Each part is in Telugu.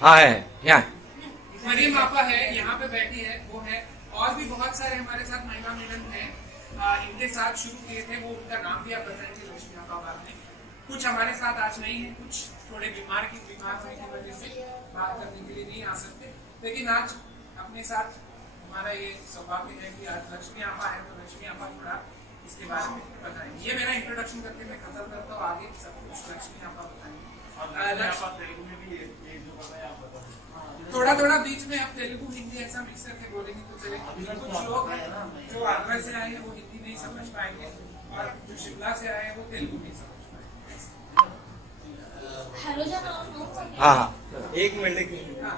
हाँ है यहाँ मरियम आपा है, यहाँ पे बैठी है, वो है। और भी बहुत सारे हमारे साथ महिला मिलन है, इनके साथ शुरू किए थे, वो उनका नाम भी आप बताएंगे लक्ष्मी आपा बाद में। कुछ हमारे साथ आज नहीं है, कुछ थोड़े बीमार होने की वजह से बात करने के लिए नहीं आ सकते, लेकिन आज अपने साथ हमारा ये सौभाग्य है कि आज लक्ष्मी आपा है, तो लक्ष्मी आपा थोड़ा इसके बारे में बताएंगे। ये मेरा इंट्रोडक्शन करके मैं खत्म करता हूँ, आगे सब कुछ लक्ष्मी आपा बताएंगे। थोड़ा थोड़ा बीच में आप तेलुगु हिंदी ऐसा मिक्स करके बोलेंगे तो चलेगा। कुछ लोग जो आगरा से आए हैं वो हिंदी नहीं समझ पाएंगे, और जो शिमला से आए हैं वो तेलुगु नहीं समझ पाएंगे। हाँ हाँ एक मिनट हाँ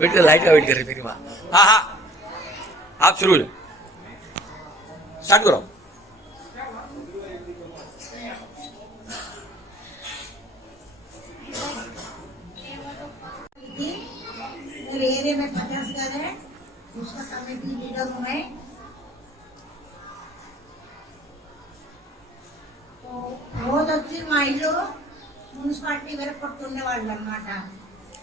वेट कर, लाइट का वेट कर रहे मेरी बात। हाँ हाँ आप शुरू स्टार्ट करो। एरिया में 50 घर है, उसका कमेटी लीडर हूँ मैं। तो रोज వచ్చి మా ఇల్లు మున్సిపాలిటీ వెరపడుతుండే వాళ్ళు అన్నమాట.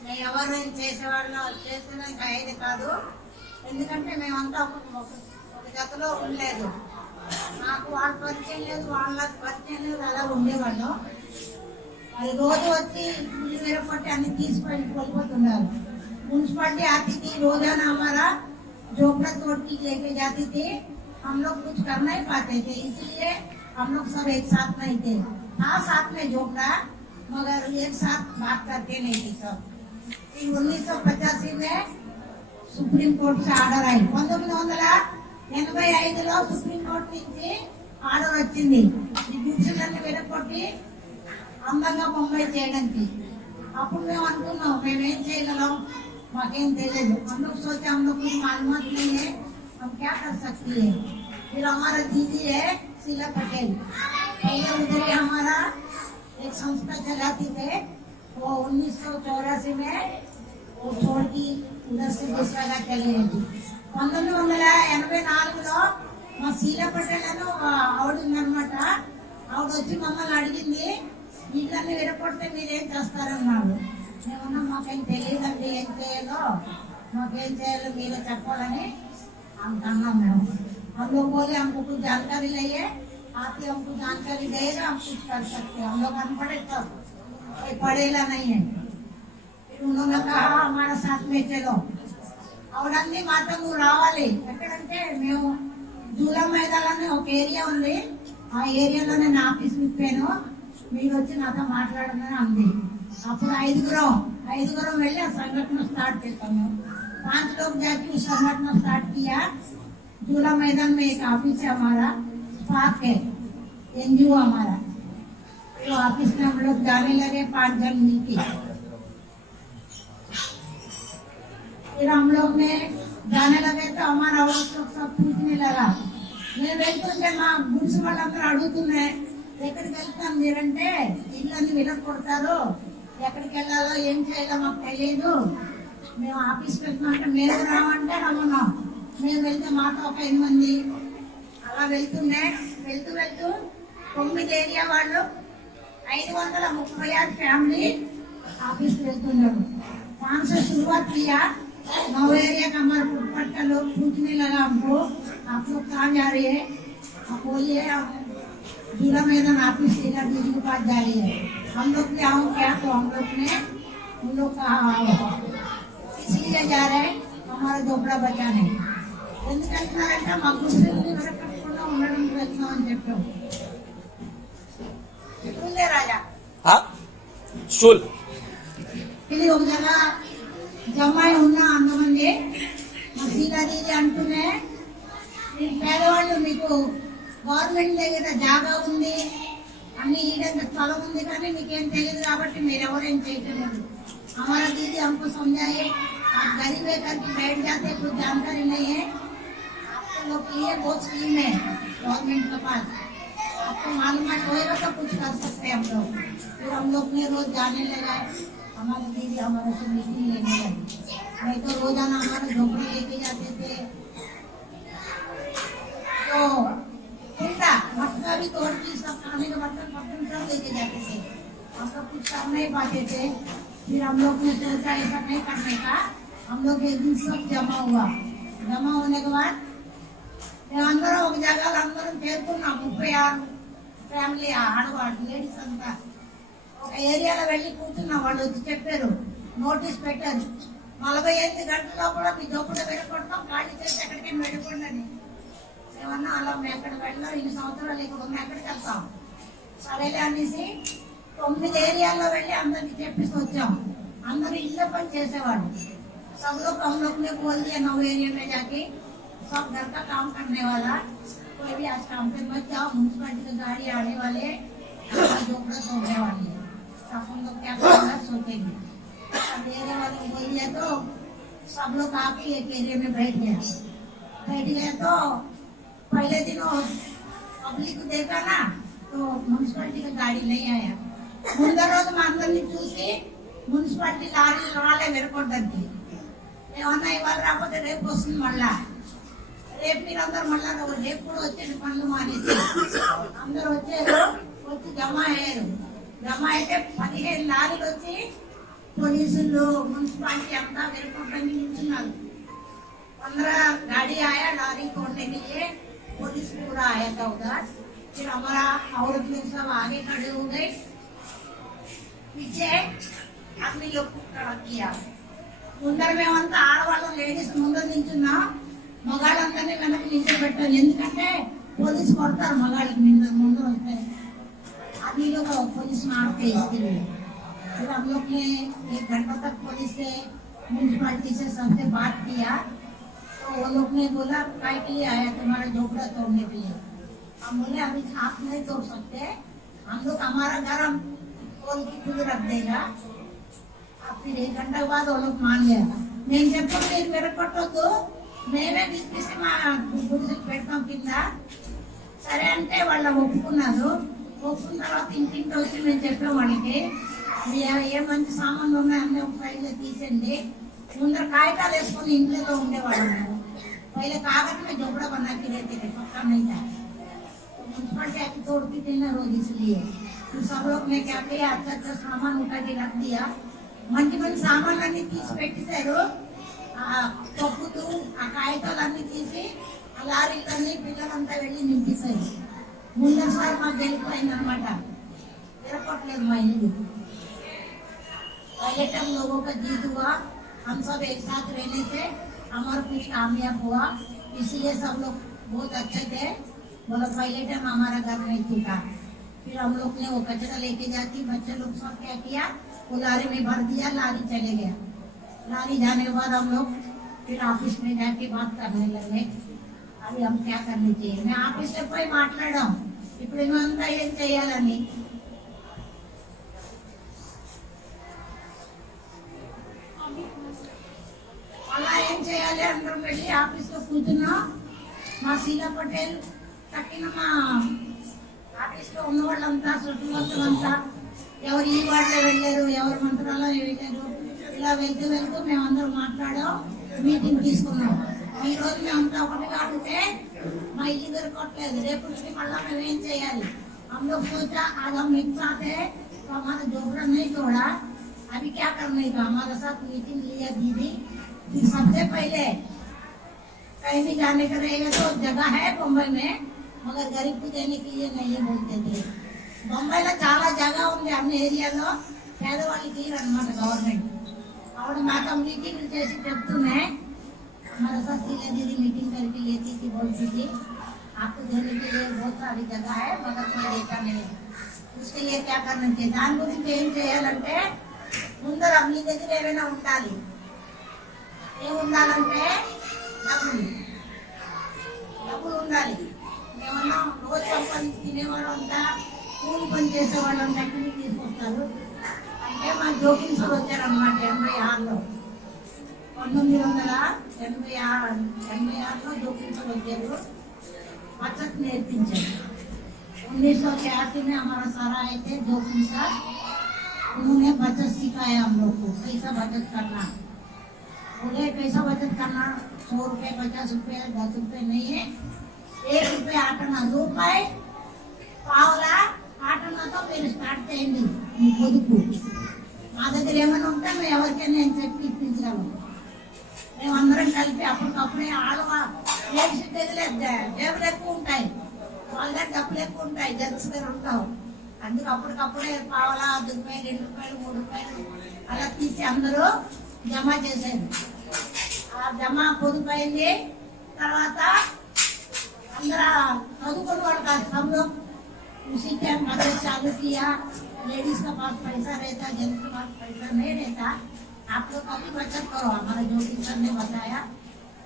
నేను ఎవరైనా చేసేవాళ్ళు చేస్తున్నది అయ్యేది కాదు, ఎందుకంటే మేమంతా ఒక జతలో ఉండలేదు. నాకు వాళ్ళ పరిచయం లేదు, వాళ్ళకి పరిచయం లేదు, అలా ఉండేవాళ్ళు. అది రోజు వచ్చి ఇల్లు వెరపట్టి అన్ని తీసుకొని వెళ్ళిపోతున్నారు. म्यूनसिपालिटी आती थी, रोजाना हमारा झोपड़ा तोड़ के लेके जाती थी। हम लोग कुछ कर नहीं पाते थे, इसलिए हम लोग सब एक साथ नहीं थे। हाँ साथ में झोपड़ा, मगर एक साथ बात करते नहीं थे सब। 1985 में सुप्रीम कोर्ट से आर्डर आई। 1985లో సుప్రీం కోర్టు నుంచి ఆర్డర్ వచ్చింది ఈ బ్యూటిషియన్లని వెరకొట్టి అందంగా బొమ్మాయి చేయడానికి. అప్పుడు మేము అనుకున్నాం మేమేం చేయగలం, माकेम तेलुगु। हम लोग सोचे हम लोग कुछ मालूमात नहीं है, हम क्या कर सकती है। फिर हमारा दीदी है शीला पटेल, पहले उधर ही हमारा एक संस्था चलाती थे। वो 1984 में वो छोड़ की उधर से दूसरा का चले गई। 1984లో మా शीला पटेल అని ఆవిడ ఉందన్నమాట. ఆవిడ వచ్చి మమ్మల్ని అడిగింది, వీళ్ళని విరపడితే మీరేం చేస్తారన్నాడు. మేమన్నా మాకేం తెలియదండి, ఏం చేయాలో మాకేం చేయాలో మీరే చెప్పాలని అంటున్నాం మేము. हम लोग बोले हमको कुछ जानकारी नहीं है, आप ही हमको जानकारी देगा, हम कुछ कर सकते हैं। हम लोग अनपढ़े सब, कोई पढ़ेला नहीं है। फिर उन्होंने कहा हमारा साथ में चलो। और అన్ని మాట నువ్వు రావాలి ఎక్కడంటే మేము జూలా మైదానంలో ఒక ఏరియా ఉంది, ఆ ఏరియాలో నేను ఆఫీస్ విప్పాను, మీరు వచ్చి నాతో మాట్లాడమని అంది. అప్పుడు ఐదుగురం వెళ్ళి ఆ సంఘటన स्टार्ट చేసాము। 5 लोग जाके उस संगठन स्टार्ट किया। झूला मैदान में एक ऑफिस है हमारा, स्पार्क है एनजीओ हमारा। तो ऑफिस में हम लोग जाने लगे 5 जन मिलके। फिर हम लोग ने जाने लगे तो हमारा और लोग सब पूछने लगा। मैं వెళ్తుంటే మా గుడిసి వాళ్ళందరూ అడుగుతున్నాయి, ఎక్కడికి వెళ్తాం మీరంటే ఇళ్ళని విలకొడతారు, ఎక్కడికి వెళ్ళాలో ఏం చేయాలో మాకు తెలియదు, మేము ఆఫీస్కి వెళ్తున్నామంటే మేము రావంటే రమ్మన్నాం। మేము వెళ్తే మాతో ఒక 8 మంది అలా వెళ్తూ 9 ఏరియా వాళ్ళు 536 ఫ్యామిలీ ఆఫీస్కి వెళ్తున్నారు। वहाँ से शुरुआत किया। 9 एरिया का हमारा फुटपाथ का लोग पूछने लगा हमको, आप लोग कहाँ जा रही है, आप बोलिए झूला मैदान ऑफिस शीला दीदी के पास जा रही है। हम लोग भी आओ क्या, तो हम लोग कहा इसलिए जा रहे हैं हमारा झोपड़ा बचाने। ఎందుకంటున్నారంటే మా గుడిసెల్ని వెనకట్టుకుండా ఉండడానికి వెళ్తున్నామని చెప్పాం। చెప్తుందే రాజా స్టూల్ ఇది ఒక జగ జమ్మాయి ఉన్న అందమంది మా शीला दीदी అంటూనే, మీరు పేదవాళ్ళు, మీకు గవర్నమెంట్ దగ్గర జాగా ఉంది, అన్ని ఈడంత స్థలం ఉంది, కానీ మీకేం తెలియదు కాబట్టి మీరు ఎవరేం చేయలేదు। हमारा दीदी हमको समझाए, आप गरीब है करके बैठ जाते, कुछ जानकारी नहीं है। आपको लोग के लिए बहुत स्कीम है गवर्नमेंट के पास, आपको मालूमात होएगा तो कुछ कर सकते हैं हम लोग। फिर हम लोग ने रोज जाने लगा, हमारे दीदी हमारे से मीटिंग लेने लगी, नहीं तो रोजाना हमारे झोपड़ी लेके जाते थे। तो उल्टा मटका भी तोड़ के सब खाने के बर्तन बर्तन सब लेके जाते थे, हम लोग कुछ कर नहीं पाते थे। फिर हम लोग ने सोचा ऐसा नहीं करने का, हम लोग एक दिन सब जमा हुआ। जमा होने के बाद అందరూ ఒక జాగాలో అందరం చేరుకున్నాం, 36 ఫ్యామిలీ ఆడవాళ్ళు లేడీస్ అంతా ఒక ఏరియాలో వెళ్ళి కూర్చున్నాం. వాళ్ళు వచ్చి చెప్పారు, నోటీస్ పెట్టారు, 48 గంటల్లో కూడా మీ దోపుడు వెళ్ళిపోతాం, ఖాళీ చేసి ఎక్కడికైనా వెళ్ళిపోండి అని. ఏమన్నా అలా మేము ఎక్కడ వెళ్ళాం, ఇన్ని సంవత్సరాలు ఇక్కడ ఉన్న ఎక్కడికి వెళ్తాం. సరేలే అనేసి 9 ఏరియాల్లో వెళ్ళి అందరికి చెప్పేసి వచ్చాం. అందరూ ఇళ్ళ పని చేసేవాళ్ళు. सब लोग हम लोग ने बोल दिया 9 एरिया में जाके सब घर का काम करने वाला, कोई भी आज काम पे मत जाओ, म्यूनसिपालिटी की गाड़ी आने वाले झोपड़ा तोड़ने वाली है, सब हम लोग क्या करना सोचेंगे। अब एरिया वाले को बोल दिया तो सब लोग आके एक एरिया में बैठ गया। तो पहले दिन पब्लिक को देखा ना, तो म्यूनसिपालिटी का गाड़ी नहीं आया। ముందర రోజు మా అందరినీ చూసి మున్సిపాలిటీ లారీలు రాలే వెరకొట్టడానికి, ఏమన్నా ఇవాళ రాకపోతే రేపు వస్తుంది, మళ్ళా రేపు మీరు అందరు మళ్ళా రేపు కూడా వచ్చేది పనులు మానేసి అందరు వచ్చారు. వచ్చి జమ అయ్యారు. జమ అయితే 15 లారీలు వచ్చి పోలీసులు మున్సిపాలిటీ అంతా వెరకొట్టడానికి నిల్చున్నారు. 15 गाड़ी आया लारी तोड़ने के लिए, पुलिस पूरा आया था उधर। फिर हमारा औरत लोग सब आगे खड़े हो गए, पीछे आदमी लोग को खड़ा किया। ముందర మేమంతా ఆడవాళ్ళం లేడీస్ ముందర నిల్చున్నా, మగాళ్ళందరినీ వెనక్కి నిల్చోబెట్టారు. ఎందుకంటే పోలీసు కొడతారు మగాళ్ళకి ముందర వస్తే, आदमी लोग पुलिस मारते इसके लिए। फिर हम लोग ने 1 घंटा तक पुलिस से म्यूनसिपालिटी से सबसे बात किया, तो वो लोग ने बोला काय के लिए आया, तुम्हारा झोपड़ा तोड़ने के लिए। हम बोले अभी आप नहीं तोड़ सकते, हम लोग हमारा घर हम खोल के खुद रख देगा। फिर 1 घंटा के बाद वो लोग मान लिया। నేను చెప్పాను మీరు వెరకొట్టొద్దు, మేమే తీసుకొచ్చి మా గుడికి పెడతాం కింద. సరే అంటే వాళ్ళు ఒప్పుకున్నారు. ఒప్పుకున్న తర్వాత ఇంటింటి వచ్చి మేము చెప్పాం వాళ్ళకి, ఏ మంచి సామాన్లు ఉన్నాయన్నీ ఒక సైడ్లో తీసండి. ముందర కాగితాలు వేసుకొని ఇంట్లో ఉండేవాళ్ళు. पहले कागज में झोपड़ा बना के रहते थे, पक्का नहीं था। म्यूनसिपालिटी आके तोड़ती थी ना रोज, इसलिए तो सब लोग ने क्या किया, अच्छा सामान उठा के रख दिया। మంచి మంచి సామాన్లన్నీ తీసి పెట్టేశారు. తొక్కుతూ ఆ కాగితాలన్నీ తీసి ఆ లారీలన్నీ పిల్లలంతా వెళ్ళి నింపేశారు. ముందరసారి మాకు వెళ్ళిపోయింది అనమాట, తిరగట్లేదు మా ఇల్లు। पहले टाइम लोगों का जीत हुआ, हम सब एक साथ रहने से हमारा कुछ कामयाब हुआ, इसलिए सब लोग बहुत अच्छे थे। बोला पहले टाइम हमारा घर नहीं टूटा। फिर हम लोग ने वो कचरा लेके जाके बच्चे लोग सब क्या किया, वो लारी में भर दिया, लारी चले गया। लारी जाने के बाद हम लोग फिर ऑफिस में जाके बात करने लगे, अभी हम क्या करने चाहिए। मैं ऑफिस से పోయి మాట్లాడాం, ఇప్పుడు మేమంతా ఏం చేయాలని। అలా ఏం చేయాలి, అందరం వెళ్ళి ఆఫీస్లో కూర్చున్నాం। మా శీలా పటేల్ తక్కిన మా ఆఫీస్లో ఉన్న వాళ్ళంతా చుట్టుపక్కలంతా ఎవరు ఈ వార్డులో వెళ్ళారు, ఎవరు మంత్రాలయం వెళ్ళారు, ఇలా వెళ్తూ వెళ్తూ మేమందరం మాట్లాడాం, మీటింగ్ తీసుకున్నాం। ఈ రోజు మేమంతా ఒకటిగా అడిగితే మా ఇల్లు దొరకట్లేదు, రేపు నుంచి మళ్ళీ మేము ఏం చేయాలి। हम लोग सोचा आज हम एक साथ है तो हमारा झोपड़ा नहीं तोड़ा, अभी क्या करने का। हमारे साथ मीटिंग लिया दीदी। फिर सबसे पहले कहीं भी जाने का रहेगा तो जगह है बम्बई में, मगर गरीब को देने के लिए नहीं बोलते थे। బొంబాయిలో చాలా జాగా ఉంది, అన్ని ఏరియాలో పేదవాళ్ళకి అన్నమాట గవర్నమెంట్। और माता मीटिंग చేసి చెప్తూనే हमारे साथ शीला दीदी मीटिंग करके लेती थी, बोलती थी आपको देने के लिए बहुत सारी जगह है, मगर कोई देता नहीं है। उसके लिए क्या करना चाहिए, దాని గురించి ఏం చేయాలంటే ముందర మీ దగ్గర ఏమైనా ఉండాలి। ఏం ఉండాలంటే డబ్బులు ఉండాలి। ఏమన్నా రోజు సంపాదించి తినేవాళ్ళు అంతా కూలి పని చేసేవాళ్ళు అంతా ఎక్కడికి తీసుకొస్తారు అంటే మా జోకింగ్స్ వచ్చారనమాట 86లో। 1986లో जोखिम వచ్చారు बचत నేర్పించారు 1986 में हमारा सारा आए थे जोखिम सर उन्होंने बचत सिखाया हम लोग को कैसा बचत करना बोले कैसा बचत करना 100 रुपये 50 रुपये 10 रुपये नहीं है 1 रुपये आटना రూపాయి పావులా ఆటనతో మీరు స్టార్ట్ చేయండి మీ పొదుపు మా దగ్గర ఏమైనా ఉంటే మేము ఎవరికైనా నేను చెప్పి ఇప్పించగలను మేమందరం కలిపి అప్పటికప్పుడే ఆడవా జేబులు ఎక్కువ ఉంటాయి వాళ్ళ దగ్గర డబ్బులు ఎక్కువ ఉంటాయి జగ్స్ దగ్గర ఉంటావు అందుకు అప్పటికప్పుడే పావులా 10 రూపాయలు 2 రూపాయలు 3 రూపాయలు అలా తీసి అందరూ జమ చేసేది ఆ జమ పొదుపు అయింది తర్వాత అందరూ చదువుకున్న వాళ్ళు కాదు सब लोग उसी टाइम बचत चालू किया लेडीज का पास पैसा रहता जेंट्स के पास पैसा नहीं रहता आप लोग कभी बचत करो हमारा जो टीचर ने बताया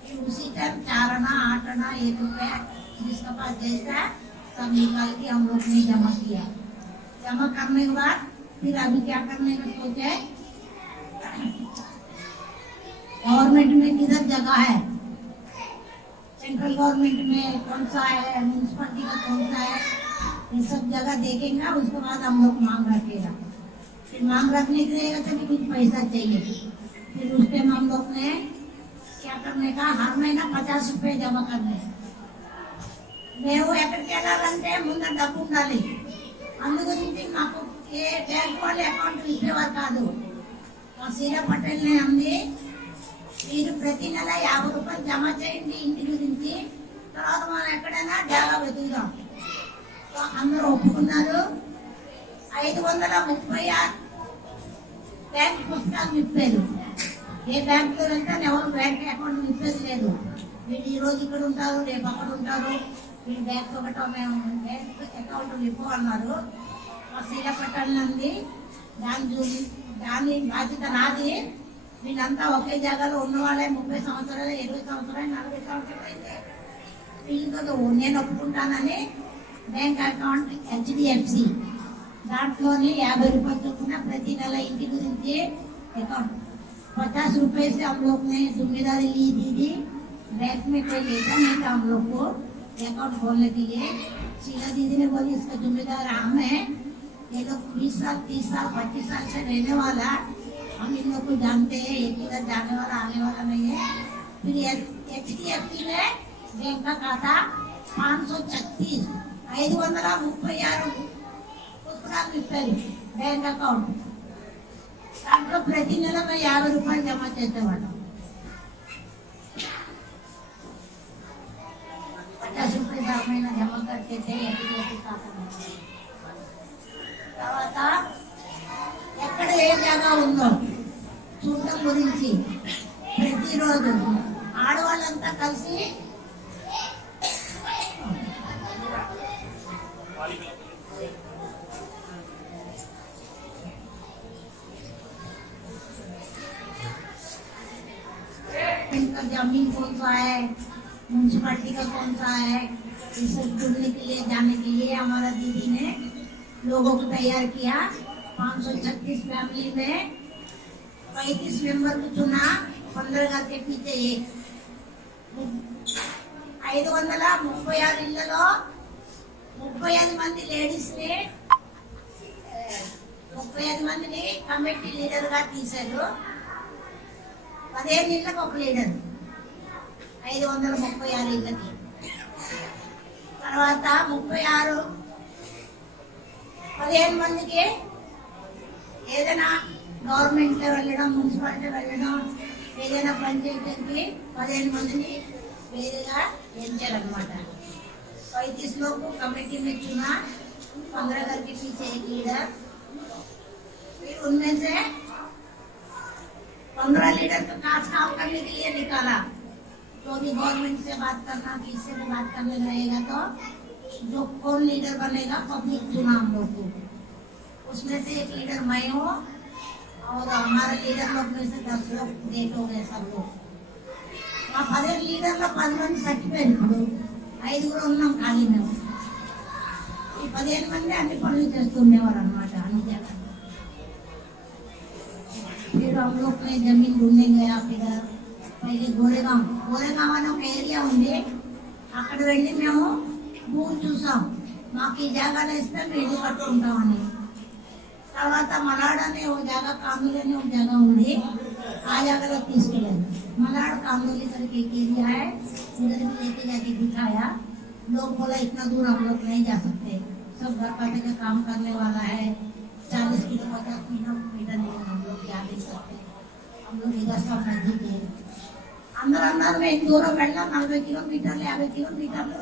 कि उसी टाइम 4 आना 8 आना 1 रुपया जिसका पास जैसा सब निकाल के हम लोग ने जमा किया जमा करने के बाद फिर अभी क्या करने का सोचे गवर्नमेंट में किधर जगह है सेंट्रल गवर्नमेंट में कौन सा है म्यूनसिपालिटी का कौन सा है ये सब जगह देखेंगे उसके बाद हम लोग मांग रखेगा फिर मांग रखने के लिए तो कुछ पैसा चाहिए फिर उस टाइम हम लोग ने क्या करने का हर महीना 50 रुपये जमा करने మేము ఎక్కడికి వెళ్ళాలంటే ముందు డబ్బు ఉండాలి అందు గురించి మాకు ఏ బ్యాంక్ వాళ్ళ అకౌంట్ ఇచ్చేవారు కాదు మా సీలా పటేల్నే అంది మీరు ప్రతి నెల 50 రూపాయలు జమ చేయండి ఇంటి గురించి తర్వాత మనం ఎక్కడైనా జాగా వెతుకుదాం అందరూ ఒప్పుకున్నారు 536 బ్యాంక్ పుస్తకాలు ఇప్పారు ఏ బ్యాంకులో వెళ్తే ఎవరు బ్యాంక్ అకౌంట్ ఇప్పేది లేదు వీళ్ళు ఈ రోజు ఇక్కడ ఉంటారు రేపు అక్కడ ఉంటారు వీళ్ళు బ్యాంక్ ఒకటో మేము బ్యాంక్ అకౌంట్ ఇప్పు అన్నారు మా సీలా పట్టాలంది దాని బాధ్యత నాది వీళ్ళంతా ఒకే జాగాలో ఉన్నవాళ్ళే 30 సంవత్సరాలు 20 సంవత్సరాలు 40 సంవత్సరాలు అయితే వీళ్ళతో నేను ఒప్పుకుంటానని बैंक अकाउंट HDFC దాంట్లోని 50 రూపాయలు చొప్పున ప్రతి నెల ఇంటి గురించి अकाउंट 50 रुपए से हम लोग ने जिम्मेदारी ली दीदी बैंक में कोई लेता नहीं था हम लोग को अकाउंट खोलने के लिए शीला दीदी ने बोली इसका जिम्मेदार हम है ये लोग 20 साल 30 साल 25 साल से रहने वाला हम इन लोग को जानते हैं एक इधर जाने वाला आने वाला नहीं है फिर HDFC में बैंक का खाता 536 536 పుస్తకాలు ఇప్పారు బ్యాంక్ అకౌంట్ దాంట్లో ప్రతి నెల 50 రూపాయలు జమ చేసేవాళ్ళం 50 రూపాయలు దామైనా జమ కట్టేస్తే తర్వాత ఎక్కడ ఏ జాగా ఉందో చూడటం గురించి ప్రతిరోజు ఆడవాళ్ళంతా కలిసి इनका जमीन कौन सा है म्यूनसिपालिटी का कौन सा है ये सब ढूंढने के लिए जाने के लिए हमारा दीदी ने लोगों को तैयार किया 536 फैमिली में 35 मेंबर को चुना 15 घर के पीछे एक 536 ఇళ్లలో 35 మంది లేడీస్ ని 35 మందిని కమిటీ లీడర్ గా తీశారు 15 ఇళ్ళకి ఒక లీడర్ 536 ఇళ్ళకి తర్వాత 15 మందికి ఏదైనా గవర్నమెంట్ వెళ్ళడం మున్సిపాలిటీ వెళ్ళడం ఏదైనా పంచాయతీకి 15 మందిని వేరుగా ఎంచారనమాట 35 लोग को कमेटी में चुना 15 घर के पीछे एक लीडर फिर उनमें से 15 लीडर को काम करने के लिए निकाला तो भी गवर्नमेंट से बात करना किससे भी बात करने रहेगा तो जो कौन लीडर बनेगा पब्लिक चुना हम लोग को उसमें से एक लीडर मैं हूँ और हमारे लीडर लोग में से 10 लोग डेट हो गए सब लोग మా 10 లీడర్లో 10 మంది చచ్చిపోయారు 5 ఉన్నాం ఖాళీ మేము ఈ 15 మంది అన్ని పనులు చేస్తుండేవారు అనమాట అన్ని जगह फिर हम लोग ने जमीन ढूंढने गया फिर పైకి గోరేగాం అని ఒక ఏరియా ఉంది. అక్కడ వెళ్ళి మేము భూమి చూసాం. మాకు ఈ జాగాలో ఇస్తే మేము ఇల్లు కట్టుకుంటామని. తర్వాత మలాడ్ అనే ఒక జాగా, कांदोली అనే ఒక జాగా ఉంది. ఆ జాగాలో తీసుకెళ్ళారు. मलाड कांदोली करके एक एरिया है, उधर भी लेके जाके दिखाया. लोग बोला इतना दूर हम लोग नहीं जा सकते, सब घर बैठे के काम करने वाला है, 40 किलो 50 किलोमीटर नहीं हम लोग जा नहीं सकते, हम लोग इधर सब नजदीक है. అందరూ అన్నారు మేము దూరం వెళ్ళాం, 40 కిలోమీటర్లు 50 కిలోమీటర్లు,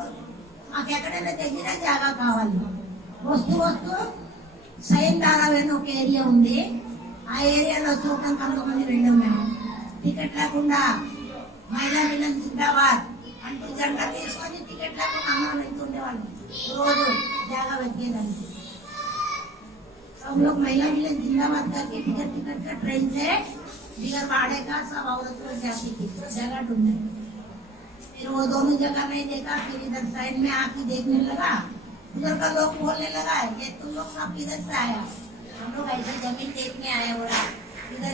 మాకు ఎక్కడైనా దగ్గర జాగా కావాలి. వస్తూ సైన్దారావేనో ఒక ఏరియా ఉంది. ఆ ఏరియాలో చూడటం కొంతమంది వెళ్ళాం. మేము టికెట్ లేకుండా మహిళా మిలన్ జిందాబాద్ అంటే జెండా తీసుకొని టికెట్ లేకుండా అందరం వెళ్తుండేవాళ్ళు. రోజు జాగా వెతికేదానికి. सब लोग महिला मिलन जिंदाबाद करके टिकट का ट्रेन से बिगर भाड़े का सब औरत लोग जाती थी जगह ढूंढने. फिर वो दोनों जगह नहीं देखा, फिर इधर साइड में आके देखने लगा. उधर का लोग बोलने लगा ये तुम लोग सब किधर से आया? हम लोग ऐसे जमीन देखने आए. बोला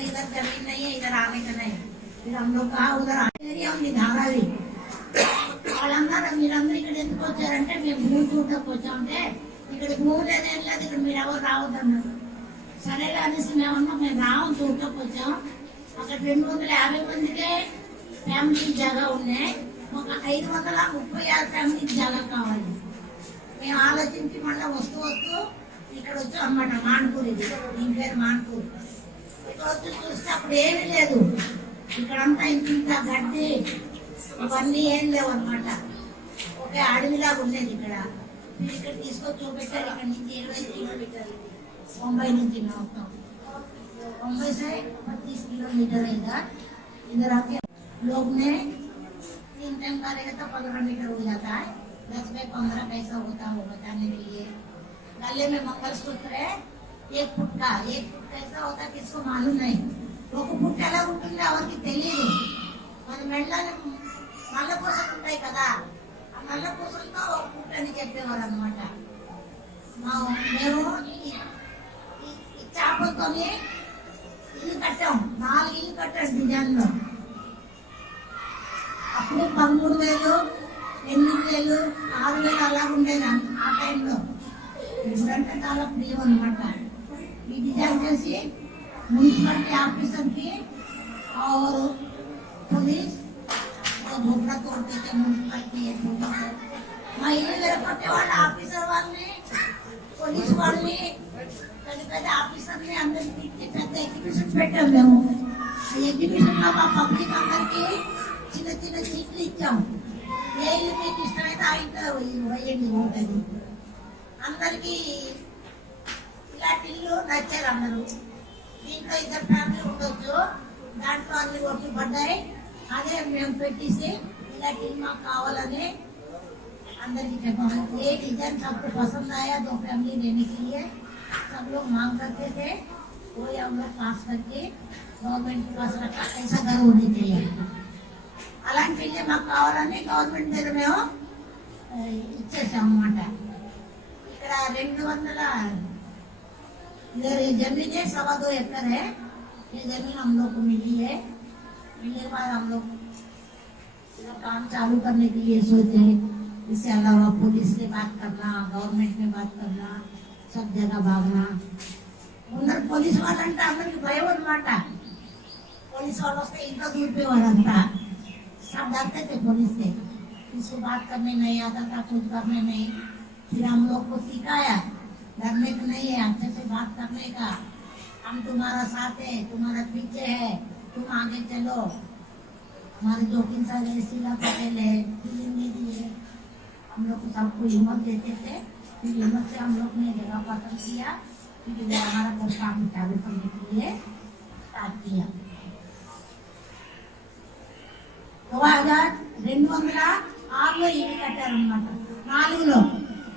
इधर जमीन नहीं है, इधर आने का नहीं. फिर हम लोग कहा उधर एरिया ఉంది ధారావి. వాళ్ళందరూ మీరందరూ ఇక్కడ ఎందుకు వచ్చారంటే మేము భూమి చూడటకు వచ్చామంటే ఇక్కడ భూమి లేదేం లేదు, ఇక్కడ మీరు ఎవరు రావద్దన్నారు. సరేగా అనేసి మేమన్నాం మేము రావం చూడటకు వచ్చాం. అక్కడ 250 మందికే ఫ్యామిలీ జాగా ఉన్నాయి, ఒక 536 ఫ్యామిలీకి జాగా కావాలి. మేము ఆలోచించి మళ్ళీ వస్తూ ఇక్కడ వచ్చాం అన్నమాట. మాన్పూర్, ఇది దీని పేరు మాన్పూర్. ఇక్కడ వచ్చి చూస్తే అప్పుడు ఏమీ లేదు. ఇక్కడంతా ఇంత గడ్డి ఇవన్నీ ఏం లేవు అనమాట. ఒకే అడవిలాగా ఉండేది ఇక్కడ. ఇక్కడ తీసుకొని చూపెట్టారు. ఇక్కడ నుంచి 20 किलोमीटर, मुंबई నుంచి మొత్తం 90 से 25 किलोमीटर है इधर आके लोग ने 3 टाइम करेगा तो 15 मीटर हो जाता है. 10 बाई 15 कैसा होता हो बताने के लिए. गले में मंगलसूत्र है 1 फुट का. 1 फुट कैसा होता है किसको मालूम नहीं. 1 फुट ఎలా ఉంటుంది ఎవరికి తెలియదు. మన మెడలో నల్ల పూసలు ఉంటాయి కదా, ఆ నల్ల పూసలతో 1 ఫుట్ అని చెప్పేవారు అనమాట. మేము ఈ చేపలతో ఇల్లు కట్టాం. 4 ఇల్లు కట్టాం డిజైన్లో. అప్పుడు 13,000, 8,000, 6,000 అలా ఉండేది ఆ టైంలో. ఇప్పుడంటే చాలా ప్రియం అనమాట. ఈ డిజైన్ చేసి म्यूनसिपलिटी ऑफिसर की और पुलिस झोपड़ा तोड़ते थे. म्यूनसिपलिटी మా ఇల్లు వెరపట్టే వాళ్ళ ఆఫీసర్ వాళ్ళని, పోలీస్ వాళ్ళని, పెద్ద ఆఫీసర్ని అందరికీ పెద్ద ఎగ్జిబిషన్ పెట్టాం మేము. ఆ ఎగ్జిబిషన్ లో మా పబ్లిక్ అందరికి చిన్న చిన్న చీట్లు ఇచ్చాం. ఏ ఇల్లు మీకు ఇష్టమైతే ఆ ఇంట్లో వేయండి ఉంటుంది. అందరికీ ఇలాంటి ఇల్లు నచ్చారు అందరూ. దీంట్లో 2 ఫ్యామిలీ ఉండొచ్చు, దాంట్లో అన్ని ఓట్లు పడ్డాయి. అదే మేము పెట్టేసి ఇలాంటి ఇల్లు మాకు కావాలని अंदर की जगह ये डिजाइन सबको पसंद आया. 2 फैमिली लेने के लिए सब लोग मांग करते थे. वो हम लोग पास करके गवर्नमेंट के पास रखा. ऐसा घर होने चाहिए. అలాంటి ఇల్లు మాకు కావాలని గవర్నమెంట్ దగ్గర మేము ఇచ్చేసాం అన్నమాట. ఇక్కడ 200 इधर जमीन है 2.25 एकड़ है. ये जमीन हम लोग को मिली है. मिलने के बाद हम लोग काम चालू करने के लिए सोचे. इसके अलावा पुलिस से बात करना, गवर्नमेंट में बात करना, सब जगह भागना. उधर पुलिस వాళ్ళంటే అందరికి భయం అన్నమాట. पुलिस वालों से इतना दूर पे वाला सब डरते थे पुलिस से. इसको बात करने नहीं आता था, कुछ करने नहीं. फिर हम लोग को सिखाया डरने का नहीं है, अच्छे से बात करने का. हम तुम्हारा साथ है, तुम्हारा पीछे है, तुम आगे चलो. हमारे 2-3 साल शीला पटेल है, हम लोग को सबको हिम्मत देते थे. फिर हिम्मत से हम लोग ने जगह पसंद किया. फिर हमारा घर काम चालू करने के लिए स्टार्ट किया. 2006 इल्లు కట్టారన్నమాట. 4లో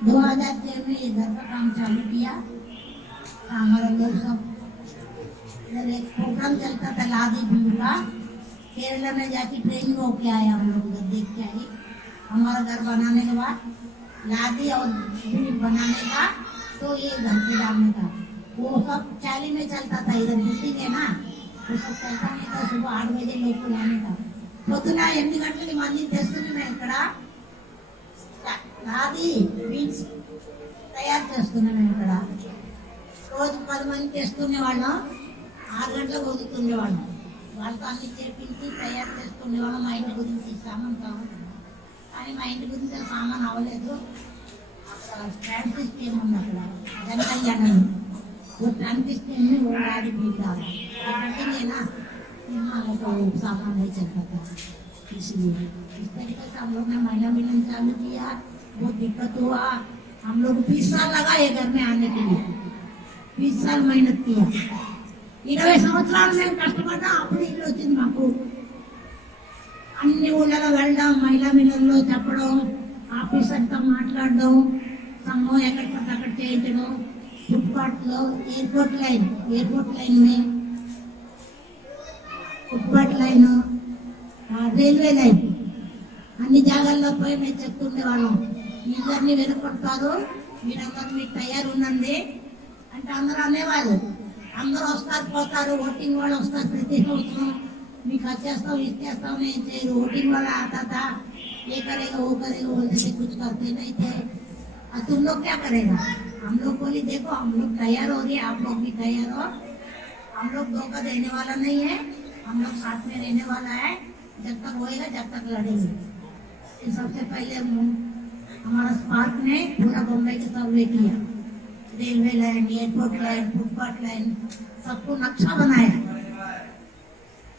2006 में ये घर का काम चालू किया. हमारे लोग सब इधर एक प्रोग्राम चलता था लादी बिल्लू का. केरला में जाके ट्रेनिंग होके आए हम लोग, उधर देख के आए. हमारा घर बनाने के बाद लादी और बिल्डिंग बनाने का तो ये घर पे डालने का वो सब 40 में चलता था. इधर बिल्डिंग है ना, वो सब चलता नहीं था. सुबह 8 बजे लोग को लाने का. పొద్దున 8 గంటలకి మంది తెస్తున్నాం ఇక్కడ నాది బీన్స్ తయారు చేస్తున్నాం ఇక్కడ రోజు 10 మంది తెస్తునే వాళ్ళం 6 గంటలకు వదులుతుండే వాళ్ళం వాళ్ళతో అన్ని చేపించి తయారు చేసుకునే వాళ్ళం మా ఇంటి గురించి సామాన్ కావాలి కానీ మా ఇంటి గురించి సామాన్ అవ్వలేదు అక్కడ స్టాండ్ సిస్టమ్ ఉంది అక్కడ జనకళ్యాణం స్టాండ్ सिस्टम में वो गाड़ी बिका है ना यहाँ तो सामान नहीं चल पाता इसलिए इस तरीके से हम लोग ने महिला मिलन चालू किया बहुत दिक्कत हुआ हम लोग 20 साल लगा ये घर में आने के लिए 20 साल मेहनत किया 20 సంవత్సరాలు మేము కష్టపడ్డా అప్పుడు ఇల్లు వచ్చింది మాకు అన్ని ఊళ్ళలో వెళ్ళడం మహిళా మిలన్లో చెప్పడం ఆఫీస్ అంతా మాట్లాడడం సంఘం ఎక్కడ పడితే అక్కడ చేయించడం फुटपाथ एयरपोर्ट लाइन में फुटपाथ लाइन రైల్వే లైన్ అన్ని జాగాల్లో పోయి మేము చెప్తుండే వాళ్ళం మీరందరినీ వెనుకొడతారు మీరందరూ మీకు తయారు ఉండండి అంటే అందరూ అనేవాళ్ళు అందరూ వస్తారు పోతారు ఓటింగ్ వాళ్ళు వస్తారు ప్రతి సంవత్సరం మీకు వచ్చేస్తాం ఇచ్చేస్తాం నేను చేయరు ఓటింగ్ वाला आता था ये करेगा वो करेगा बोलते थे कुछ करते नहीं थे और तुम लोग क्या करेगा हम लोग बोली देखो हम लोग तैयार हो रही है आप लोग भी तैयार हो हम लोग धोखा देने वाला नहीं है हम लोग साथ में रहने वाला है जब तक होएगा जब तक लड़ेंगे सबसे पहले हमारा स्पार्क ने पूरा बॉम्बे के सर्वे किया railway line airport line footpath line सबको नक्शा बनाया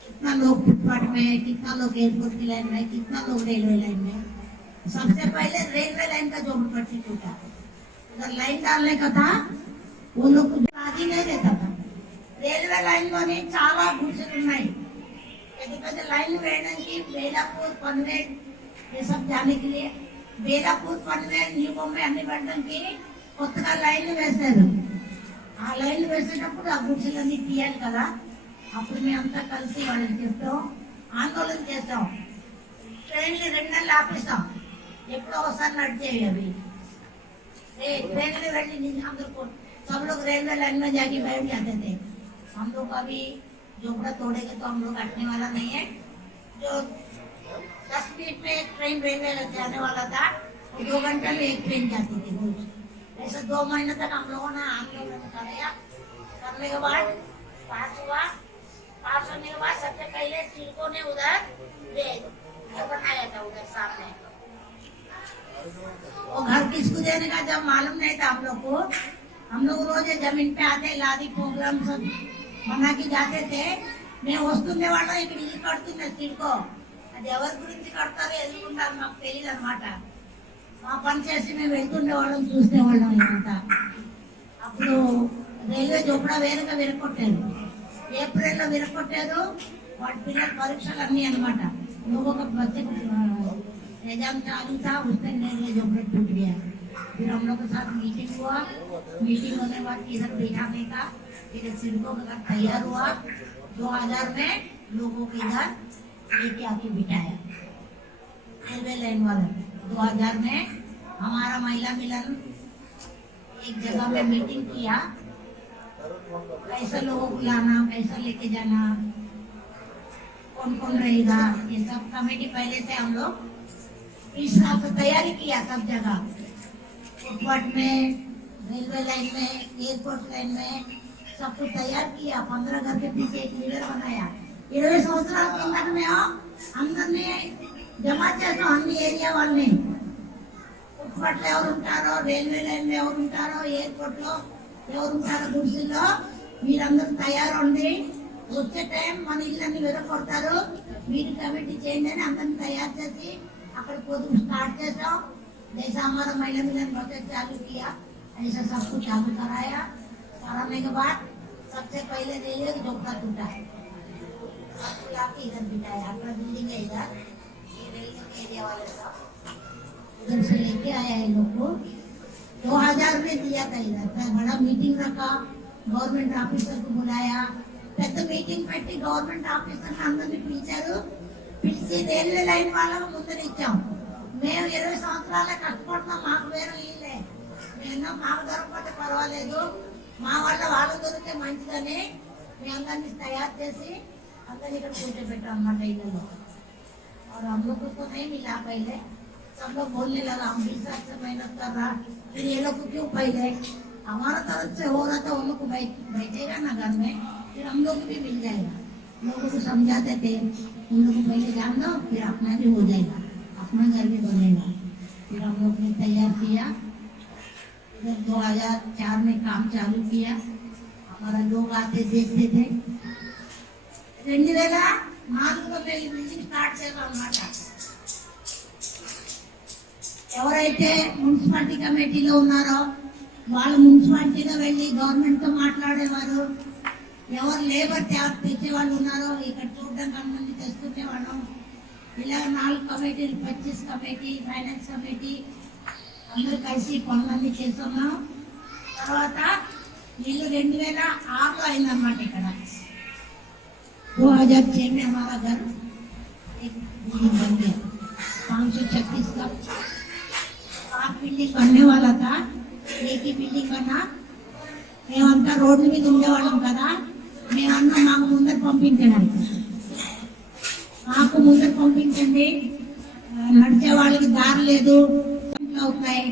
कितना लोग फुटपाथ में कितना लोग एयरपोर्ट की लाइन में कितना लोग रेलवे लाइन में सबसे पहले रेलवे लाइन का झोपड़पट्टी टूटा अगर लाइन डालने का था वो लोग राजी नहीं रहता था रेलवे लाइन లోనే చాలా గుడిసెలు ఉన్నాయి పెద్ద పెద్ద లైన్ వేయడానికి బేలాపూర్ పన్వేల్ ये सब जाने के लिए బేలాపూర్ పన్వేల్ న్యూ బాంబే అన్ని వెళ్ళడానికి కొత్తగా లైన్ వేశారు ఆ లైన్ వేసేటప్పుడు ఆ గుడిసెలన్నీ తీయాలి కదా అప్పుడు మేమంతా కలిసి వాళ్ళని చెప్తాం ఆందోళన చేస్తాం ట్రైన్లు 2 నెలలు ఆపేస్తాం ఎప్పుడో ఒకసారి నడిచేవి అవి ट्रेन में बैठने हम लोग को सब लोग रेलवे लाइन में जाके बैठ जाते थे हम लोग अभी झोपड़ा तोड़ेंगे तो हम लोग हटने वाला नहीं है जो 10 मिनट में एक ट्रेन रेलवे जाने वाला था 2 घंटे में एक ट्रेन जाती थी रोज ऐसा 2 महीने तक हम लोगों ने आंदोलन किया करने के बाद पास हुआ पास होने के बाद सबसे पहले सिरको ने उधर बनाया था उधर सामने वो घर किसको देने का जब मालूम नहीं था हम लोग रोज जमीन पे आते लादी प्रोग्राम सब बना के जाते थे मैं వస్తుండే వాళ్ళ ఇక్కడ ఇల్లు కడుతున్నా సిల్కో అది ఎవరి గురించి కడతారో ఎదుర్కొంటారు మాకు తెలియదు అనమాట మా పని చేసి మేము వెళ్తుండే వాళ్ళం చూసే వాళ్ళం ఇదంతా అప్పుడు రైల్వే చోపడా వేరుగా విరగొట్టారు ఏప్రిల్లో విరగొట్టారు వాటి పిల్లల పరీక్షలు అన్నీ అనమాట ఒక బస్సు एग्जाम चालू था उस दिन रेलवे झोपड़ा टूट गया फिर हम लोग के साथ मीटिंग हुआ मीटिंग होने के बाद इधर बैठाने का फिर सिरकों का तैयार हुआ 2000 में लोगों के इधर लेके आके बिठाया रेलवे लाइन वाला 2000 में हमारा महिला मिलन एक जगह में मीटिंग किया कैसे लोगों को लाना कैसा लेके जाना कौन कौन रहेगा ये सब कमेटी पहले से हम लोग इस साल से तैयारी किया सब जगह फुटपाथ में रेलवे लाइन में एयरपोर्ट लाइन में सब कुछ तैयार किया 15 घर के पीछे एक लीडर बनाया 20 సంవత్సరాల కిందట మేము అందరినీ జమ చేసాం అన్ని ఏరియా వాళ్ళని ఫుట్పాత్లో ఎవరు ఉంటారో రైల్వే లైన్లో ఎవరు ఉంటారో ఎయిర్పోర్ట్లో ఎవరు ఉంటారో గుడిసెల్లో మీరందరూ తయారుండి వచ్చే టైం మన ఇళ్ళని విరగొడతారు మీరు కమిటీ చేయండి అని అందరిని తయారు చేసి अక్కడ पोदू स्टार्ट చేసాం जैसा हमारा महिला मिलन प्रोजेक्ट चालू किया ऐसा सब कुछ चालू कराया कराने के बाद सबसे पहले रेलवे का झोपड़ा टूटा लाके इधर बिठाया अपना बिल्डिंग है इधर ये रेलवे एरिया वाले सब इधर से लेके आया है लोग को 2000 में दिया था इधर बड़ा मीटिंग रखा गवर्नमेंट ऑफिसर को बुलाया పెద్ద మీటింగ్ పెట్టి గవర్నమెంట్ ఆఫీసర్ అందరినీ పిలిచారు పిలిచి రైల్వే లైన్ వాళ్ళకు ముందరిచ్చాం మేము 20 సంవత్సరాలే కష్టపడుతున్నాం మాకు వేరే ఇల్లే మేము మాకు దొరకకపోతే పర్వాలేదు మా వల్ల వాళ్ళకు దొరికితే మంచిదని మేము అందరినీ తయారు చేసి అందరినీ ఇక్కడ కూర్చోబెట్టాం అన్నమాట ఇళ్ళలో और हम लोग को नहीं मिला पहले। सब लोग बोलने लगा हम 20 साल से मेहनत कर रहा, फिर ये लोग को क्यों पहले? हमारा तरफ से हो रहा था, उन लोग को बैठेगा ना घर में, फिर हम लोग को भी मिल जाएगा। लोगों को समझाते थे उन लोग को पहले जान दो, फिर अपना भी हो जाएगा, अपना घर भी बनेगा। फिर हम लोग ने तैयार किया, 2004 में काम चालू किया। हमारा लोग आते देखते थे। 2004 బిల్డింగ్ స్టార్ట్ చేయాలన్నమాట। ఎవరైతే మున్సిపాలిటీ కమిటీలో ఉన్నారో వాళ్ళు మున్సిపాలిటీలో వెళ్ళి గవర్నమెంట్ తో మాట్లాడేవారు, ఎవరు లేబర్ తెచ్చే వాళ్ళు ఉన్నారో ఇక్కడ చూడడం మంది తెస్తుంటే వాళ్ళం ఇలా 4 కమిటీలు, 25 కమిటీ, ఫైనాన్స్ కమిటీ అందరూ కలిసి పనులన్నీ చేస్తున్నాం। తర్వాత వీళ్ళు 2006లో అయిందన్నమాట। ఇక్కడ 2006 में हमारा घर एक बिल्डिंग बन गया, 536 का। 5 बिल्डिंग बनने वाला था, एक ही बिल्डिंग बना। మేమంతా రోడ్ల మీద ఉండేవాళ్ళం కదా, మేమన్నా మాకు ముందర పంపించడానికి, మాకు ముందర పంపించండి, నడిచే వాళ్ళకి దారి లేదు అవుతాయి।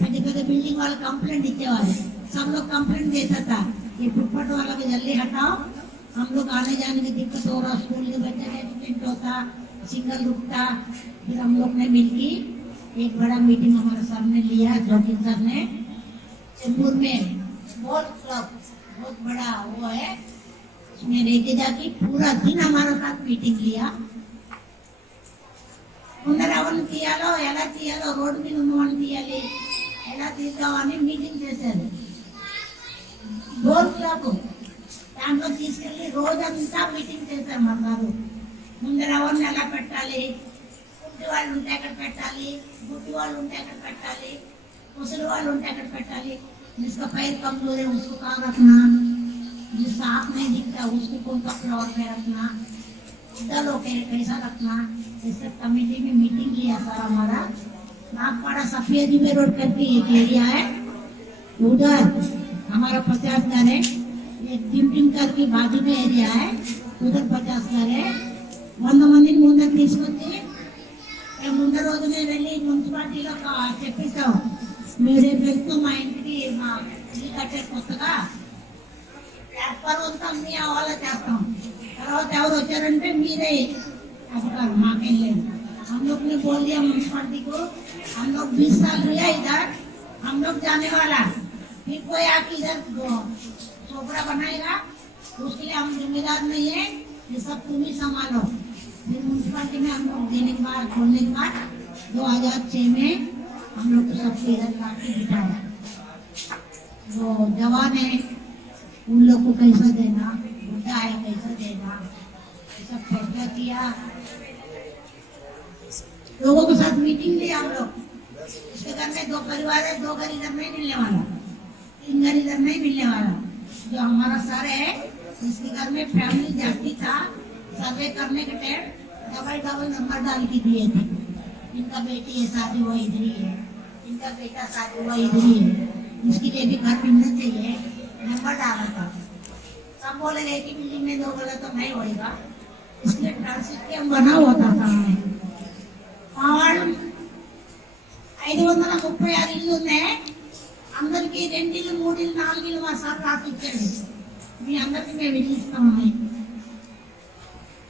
పెద్ద పెద్ద బిల్డింగ్ వాళ్ళు కంప్लेंट ఇచ్చేవాళ్ళు, सब लोग कंप्लेंट देता था ये फुटपाथ वाला को जल्दी हटाओ, हम लोग आने जाने की दिक्कत हो रहा, स्कूल के बच्चे का एक्सीडेंट होता, सिंगल रुकता। फिर हम लोग ने मिलकर एक बड़ा मीटिंग हमारे सर ने लिया, जोगिन सर ने, चेंबूर में बहुत क्लब बहुत बड़ा वो है, उसमें लेके जाके पूरा दिन हमारे साथ मीटिंग लिया। ముందర ఎవరిని తీయాలో, ఎలా తీయాలో, రోడ్డు మీద ఉన్న వాళ్ళని తీయాలి, ఎలా తీద్దామని మీటింగ్ చేశారు। గోల్ క్లబ్ దాంట్లో తీసుకెళ్ళి రోజంతా మీటింగ్ చేశారు మా గారు। ముందర ఎవరిని ఎలా పెట్టాలి, గుడ్డి వాళ్ళు ఉంటే ఎక్కడ పెట్టాలి, గుడ్డి వాళ్ళు ఉంటే ఎక్కడ పెట్టాలి, ముసలి వాళ్ళు ఉంటే ఎక్కడ పెట్టాలి, जिसका पैर कमजोर है उसको कहाँ रखना, जिसका आँख नहीं दिखता उसको कौन सा फ्लोर में रखना, दल होके कैसा रखना। इस कमेटी में मीटिंग किया सर हमारा। नागपाड़ा सफेद में रोड करके एक एरिया है, उधर हमारा 50 घर है। एक टिम करके बाजू में एरिया है, उधर 50 घर है। 100 మందిని ముందర తీసుకొచ్చి ముందర రోజునే వెళ్ళి మున్సిపాలిటీలో చెప్పిస్తాం, మీరే పెడుతూ మా ఇంటికి మా ఇల్లు కట్టే కొత్తగా వ్యాపారం అంతా మీ అవ్వాలో చేస్తాం। తర్వాత ఎవరు వచ్చారంటే మీరే अधिकार मांगे ले। हम लोग ने बोल दिया म्यूनसिपालिटी को, हम लोग 20 साल रहे इधर, हम लोग जाने वाला, फिर कोई आके इधर चोपड़ा बनाएगा उसके लिए हम जिम्मेदार नहीं है, ये सब तुम ही संभालो। फिर म्यूनसिपालिटी में हम लोग देने के बाद, खोलने के बाद 2006 में हम लोग को सबको इधर लाके बिठाया। जो जवान है उन लोग को कैसा देना, बुढ़ा है कैसा देना, सब फैसला किया। लोगों के साथ मीटिंग लिया हम लोग। इसके घर में 2 परिवार है, 2 घर इधर नहीं मिलने वाला, 3 घर इधर नहीं मिलने वाला। जो हमारा सर है इसके घर में फैमिली जाती था, सर्वे करने के टाइम डबल नंबर डाल के दिए थे, इनका बेटी है शादी हुआ इधर ही है, इनका बेटा शादी हुआ इधर ही है, इसके लिए भी घर मिलना चाहिए, नंबर डाला था। सब बोले एक ही बिल्डिंग में 2 बोले तो नहीं होगा, इसलिए ट्रांसिट बना हुआ था। 536 ఇల్లు ఉన్నాయి, అందరికి 2 ఇల్లు 3 ఇల్లు 4 ఇల్లు మా సార్ రాసిచ్చాడు, మీ అందరికి మేము ఇల్లు ఇస్తామని।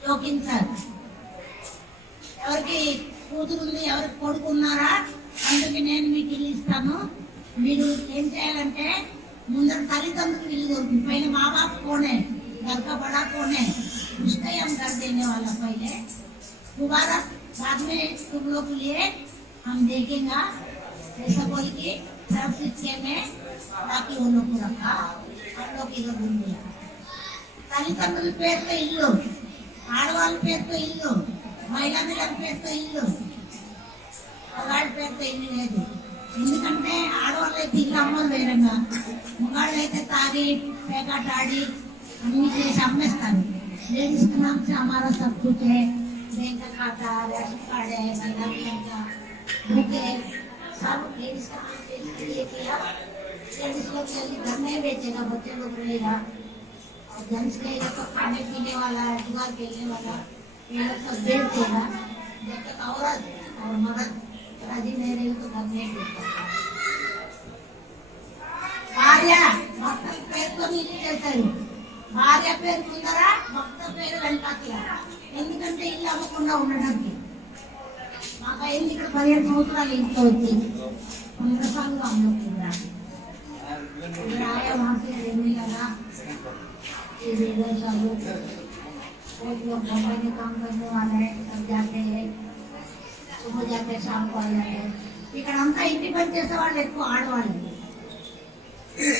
జోకిన్ సార్ ఎవరికి కూతురు ఉంది, ఎవరికి కొడుకున్నారా, అందుకే నేను మీకు ఇల్లు ఇస్తాను। మీరు ఏం చేయాలంటే ముందర తల్లిదండ్రులకు ఇల్లు దొరుకుతుంది, పైన మా బాప్ కోనే घर का बड़ा कौन है उसका ही हम घर देने वाला पहले, दोबारा बाद में तुम लोग लिए हम देखेंगे ऐसा बोल के सब सिस्टम में ताकि वो लोग को रखा। हम लोग इधर घूम गया, తల్లిదండ్రుల పేరుతో ఇల్లు, ఆడవాళ్ళ పేరుతో ఇల్లు, మహిళా పిల్లల పేరుతో ఇల్లు, మగాళ్ళ పేరుతో ఇల్లు లేదు। ఎందుకంటే ఆడవాళ్ళు అయితే ఇల్లు అమ్మలు వేరంగా, మగాళ్ళు అయితే తాగి పేకాటాడి अम्मी जैसे अम्मेस्तान लेडीज के नाम से हमारा सब कुछ है, बैंक का खाता, राशन कार्ड है, महिला का बुक है, सब लेडीज का नाम से इसलिए किया। लेडीज लोग जल्दी घर नहीं बेचेगा, बच्चे लोग रहेगा, और जेंट्स रहेगा तो खाने पीने वाला, जुगाड़ खेलने वाला, ये लोग सब बेच देगा। जब तक औरत और मर्द राजी नहीं रही तो घर नहीं टिक सकता। భార్య భర్త పేరుతో ఇల్లు చేశారు, భార్య పేరు ముందర భర్త పేరు వెనకాల, ఎందుకంటే ఇల్లు అమ్మకుండా ఉండడానికి. మాకు అయింది ఇక్కడ 15 సంవత్సరాలు ఇంట్లో వచ్చి 15 साल అమ్ముకుంటున్నా. आया वहाँ से रहने लगा, फिर इधर सब लोग लोग बम्बई में काम करने वाले हैं, सब जाते हैं, सुबह जाते शाम को आ जाते हैं. ఇక్కడ అంతా ఇంటి పని చేసే వాళ్ళు ఎక్కువ ఆడవాళ్ళు.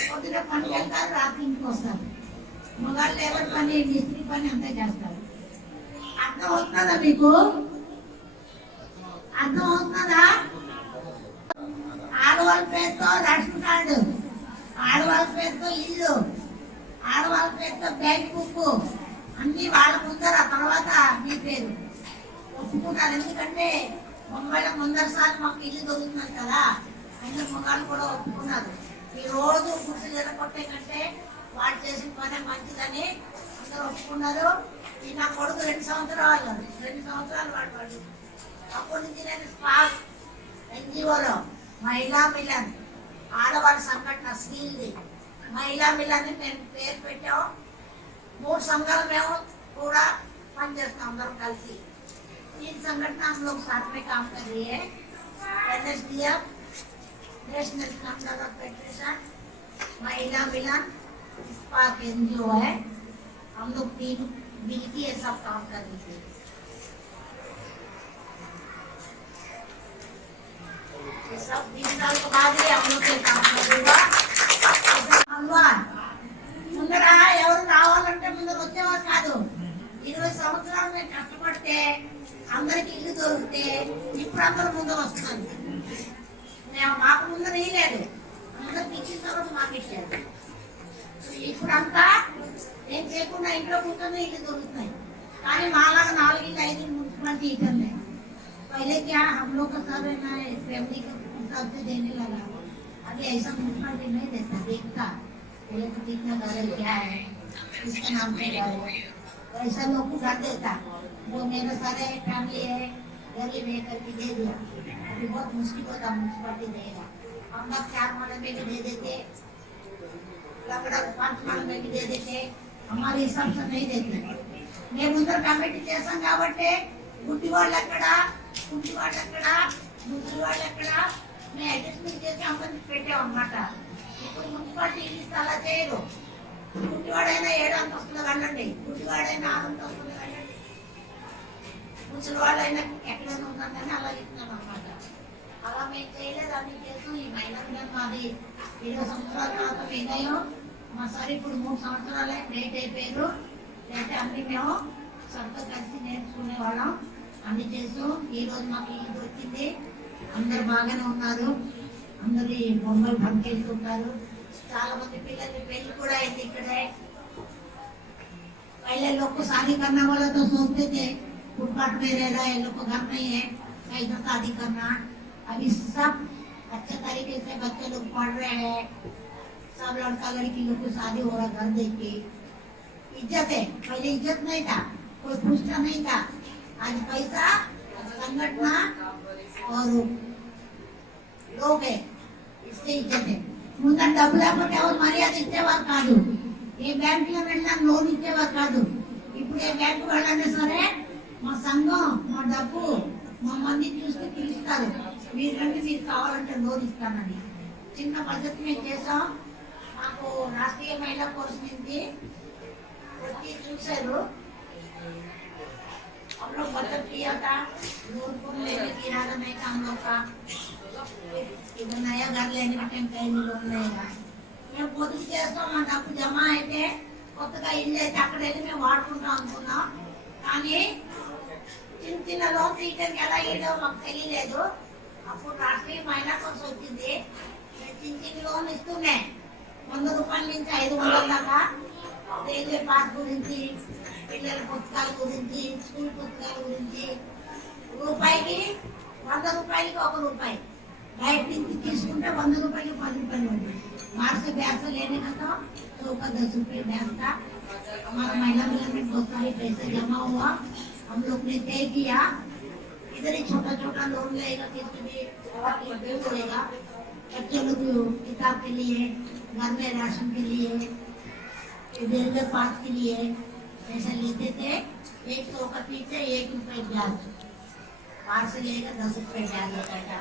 పొద్దున పనికి వెళ్తారు, రాత్రి ఇంటికి వస్తారు. మగాళ్ళు లేబర్ పని మిస్త్రీ పని అంతా చేస్తారు. అర్థం అవుతుందా మీకు? అర్థం అవుతుందా? ఆడవాళ్ళ పేరుతో రేషన్ కార్డు, ఆడవాళ్ళ పేరుతో ఇల్లు, ఆడవాళ్ళ పేరుతో బ్యాంక్ బుక్ అన్ని వాళ్ళ ముందర, తర్వాత మీ పేరు ఒప్పుకుంటారు. ఎందుకంటే ముంబైలో ముందరసారి మాకు ఇల్లు దొరుకుతుంది కదా, అందరు మగాళ్ళు కూడా ఒప్పుకున్నారు. ఈ రోజు గుర్తు జరగొట్టే కంటే వాళ్ళు చేసిన పని మంచిదని అందరూ ఒప్పుకున్నారు. ఈ నా కొడుకు 2 సంవత్సరాలు వాడు. అప్పటి నుంచి నేను స్పాక్ ఎన్జిఓలో మహిళా మిలన్ ఆడవాళ్ళ సంఘటన స్త్రీది మహిళా మిలన్ మేము పేరు పెట్టాము. 3 సంఘాలు మేము కూడా పనిచేస్తాం అందరం కలిసి. 3 संगठन हम लोग साथ में काम कर रही है. NSDF national slum development federation, महिला मिलन, स्पार्क एनजीओ है. हम लोग 3 मिलकर ये सब काम कर रही है. सब 3 साल के बाद ही हम लोग काम करेगा. ముందర ఎవరు రావాలంటే ముందర వచ్చేవారు కాదు. 20 సంవత్సరాలు మేము కష్టపడితే అందరికి ఇల్లు దొరికితే ఇప్పుడు అందరూ ముందర వస్తున్నారు. మాకు ముందర వేయలేదు, అందరికి ఇచ్చిన తర్వాత మాకు ఇచ్చారు. ఇప్పుడంతా ఏం చేయకుండా ఇంట్లో కూర్చొని ఇల్లు దొరుకుతున్నాయి. కానీ మాలాగా 4 ఇల్లు 5 మున్సిపాలిటీ ఇచ్చింది. पहले क्या हम लोग का सब है ना फैमिली का हिसाब से देने लगा. अभी ऐसा म्यूनसिपालिटी नहीं देता, देखता पहले तो कितना घर है, क्या है, किसके नाम पे घर है, ऐसा लोग को घर देता. वो मेरे सारे फैमिली है गरीब है करके दे दिया. अभी बहुत मुश्किल होता म्यूनसिपालिटी देगा. हम लोग 4 माले में भी दे देते, लकड़ा 5 माले में भी दे देते, हमारे हिसाब से नहीं देते. मैं उधर कमेटी చేసాం కాబట్టి గుడ్డివాళ్ళు ఎక్కడ, కుంటివాళ్ళు ఎక్కడ, ముసలివాళ్ళు ఎక్కడ మేము అడ్జస్ట్మెంట్ చేసి అందరినీ పెట్టామన్నమాట. ఇప్పుడు మున్సిపాలిటీ ఇల్లు అలా చేయరు. గుడ్డివాడైనా 7 అంతస్తులు వెళ్ళండి, గుడ్డివాడైనా 6 అంతస్తులు వెళ్ళండి, ముసలివాళ్ళైనా ఎక్కడైనా ఉందని అలా ఇస్తున్నాం అన్నమాట. అలా మేము చేయలేదు, అన్ని చేస్తాం. ఈ మహిళలు మాది 20 సంవత్సరాల తర్వాత పోయినాయో మా సార్ ఇప్పుడు 3 సంవత్సరాలే లేట్ అయిపోయారు. లేకపోతే అన్ని మేము సొంతం కలిసి నేర్చుకునే వాళ్ళం, అన్ని చేస్తూ ఈ రోజు మాకు ఇల్లు దొరికింది. అందరు బాగానే ఉన్నారు, అందరు బొమ్మలు పనికెళ్తుంటారు. చాలా మంది పిల్లలు పెళ్లి కూడా అయింది ఇక్కడే. पहले लोग को शादी करने वाला तो सोचते थे फुटपाथ में रह रहा है, लोग को घर नहीं है, कैसे शादी करना. अभी सब अच्छे तरीके से बच्चे लोग पढ़ रहे हैं, सब लड़का लड़की लोग को शादी हो रहा घर देख के. इज्जत है, पहले इज्जत नहीं था, कोई पूछता नहीं था. आज पैसा, संगठन और लोग है, इससे इज्जत है. ముందు డబ్బు లేకపోతే ఎవరు మర్యాద ఇచ్చేవారు కాదు. ఏ బ్యాంకులో వెళ్ళినా లోన్ ఇచ్చేవారు కాదు. ఇప్పుడు ఏ బ్యాంకు వెళ్ళినా సరే మా సంఘం, మా డబ్బు, మా మంది చూస్తే పిలుస్తారు, మీరంటే మీరు కావాలంటే లోన్ ఇస్తానని. చిన్న పద్ధతి మేము చేసాం. మాకు రాష్ట్రీయ మహిళా కోర్సు నుంచి వచ్చి చూశారు. हम लोग बचत किया था, लोन को लेने की इरादा नहीं था हम लोग का. इधर नया घर लेने का टाइम कहीं लोन लेगा. మేము పొదుపు చేస్తాం, మా డబ్బు జమ అయితే కొత్తగా ఇల్లు అయితే అక్కడ వెళ్ళి మేము వాడుకుంటాం అనుకున్నాం. కానీ చిన్న చిన్న లోన్ తీయడానికి ఎలా ఇయ్యడో మాకు తెలియలేదు. అప్పుడు రాష్ట్రీయ మహిళా కోర్సు వచ్చింది. చిన్న చిన్న లోన్ ఇస్తూనే 100 రూపాయల నుంచి 500 దాకా రైల్వే పాస్ గురించి, పిల్లల పుస్తకాల గురించి, స్కూల్ పుస్తకాల గురించి, రూపాయికి 100 రూపాయలకి 1 రూపాయి బయట నుంచి తీసుకుంటే 100 రూపాయలకి 10 రూపాయలు ఉంది. मार्च से ब्याज से लेने का था तो का 10 रुपये ब्याज था. हमारा महिला मिलन में बहुत सारे पैसे जमा हुआ. हम लोग ने तय किया कि इधर ही छोटा छोटा लोन लेगा, किस्त भी होगा, बच्चों लोग किताब के लिए, घर में राशन के लिए, रेलवे पास के लिए ऐसा लेते थे। 100 का पीछे 1 रुपए ब्याज, 5 से लेकर 10 रुपए ब्याज होता था।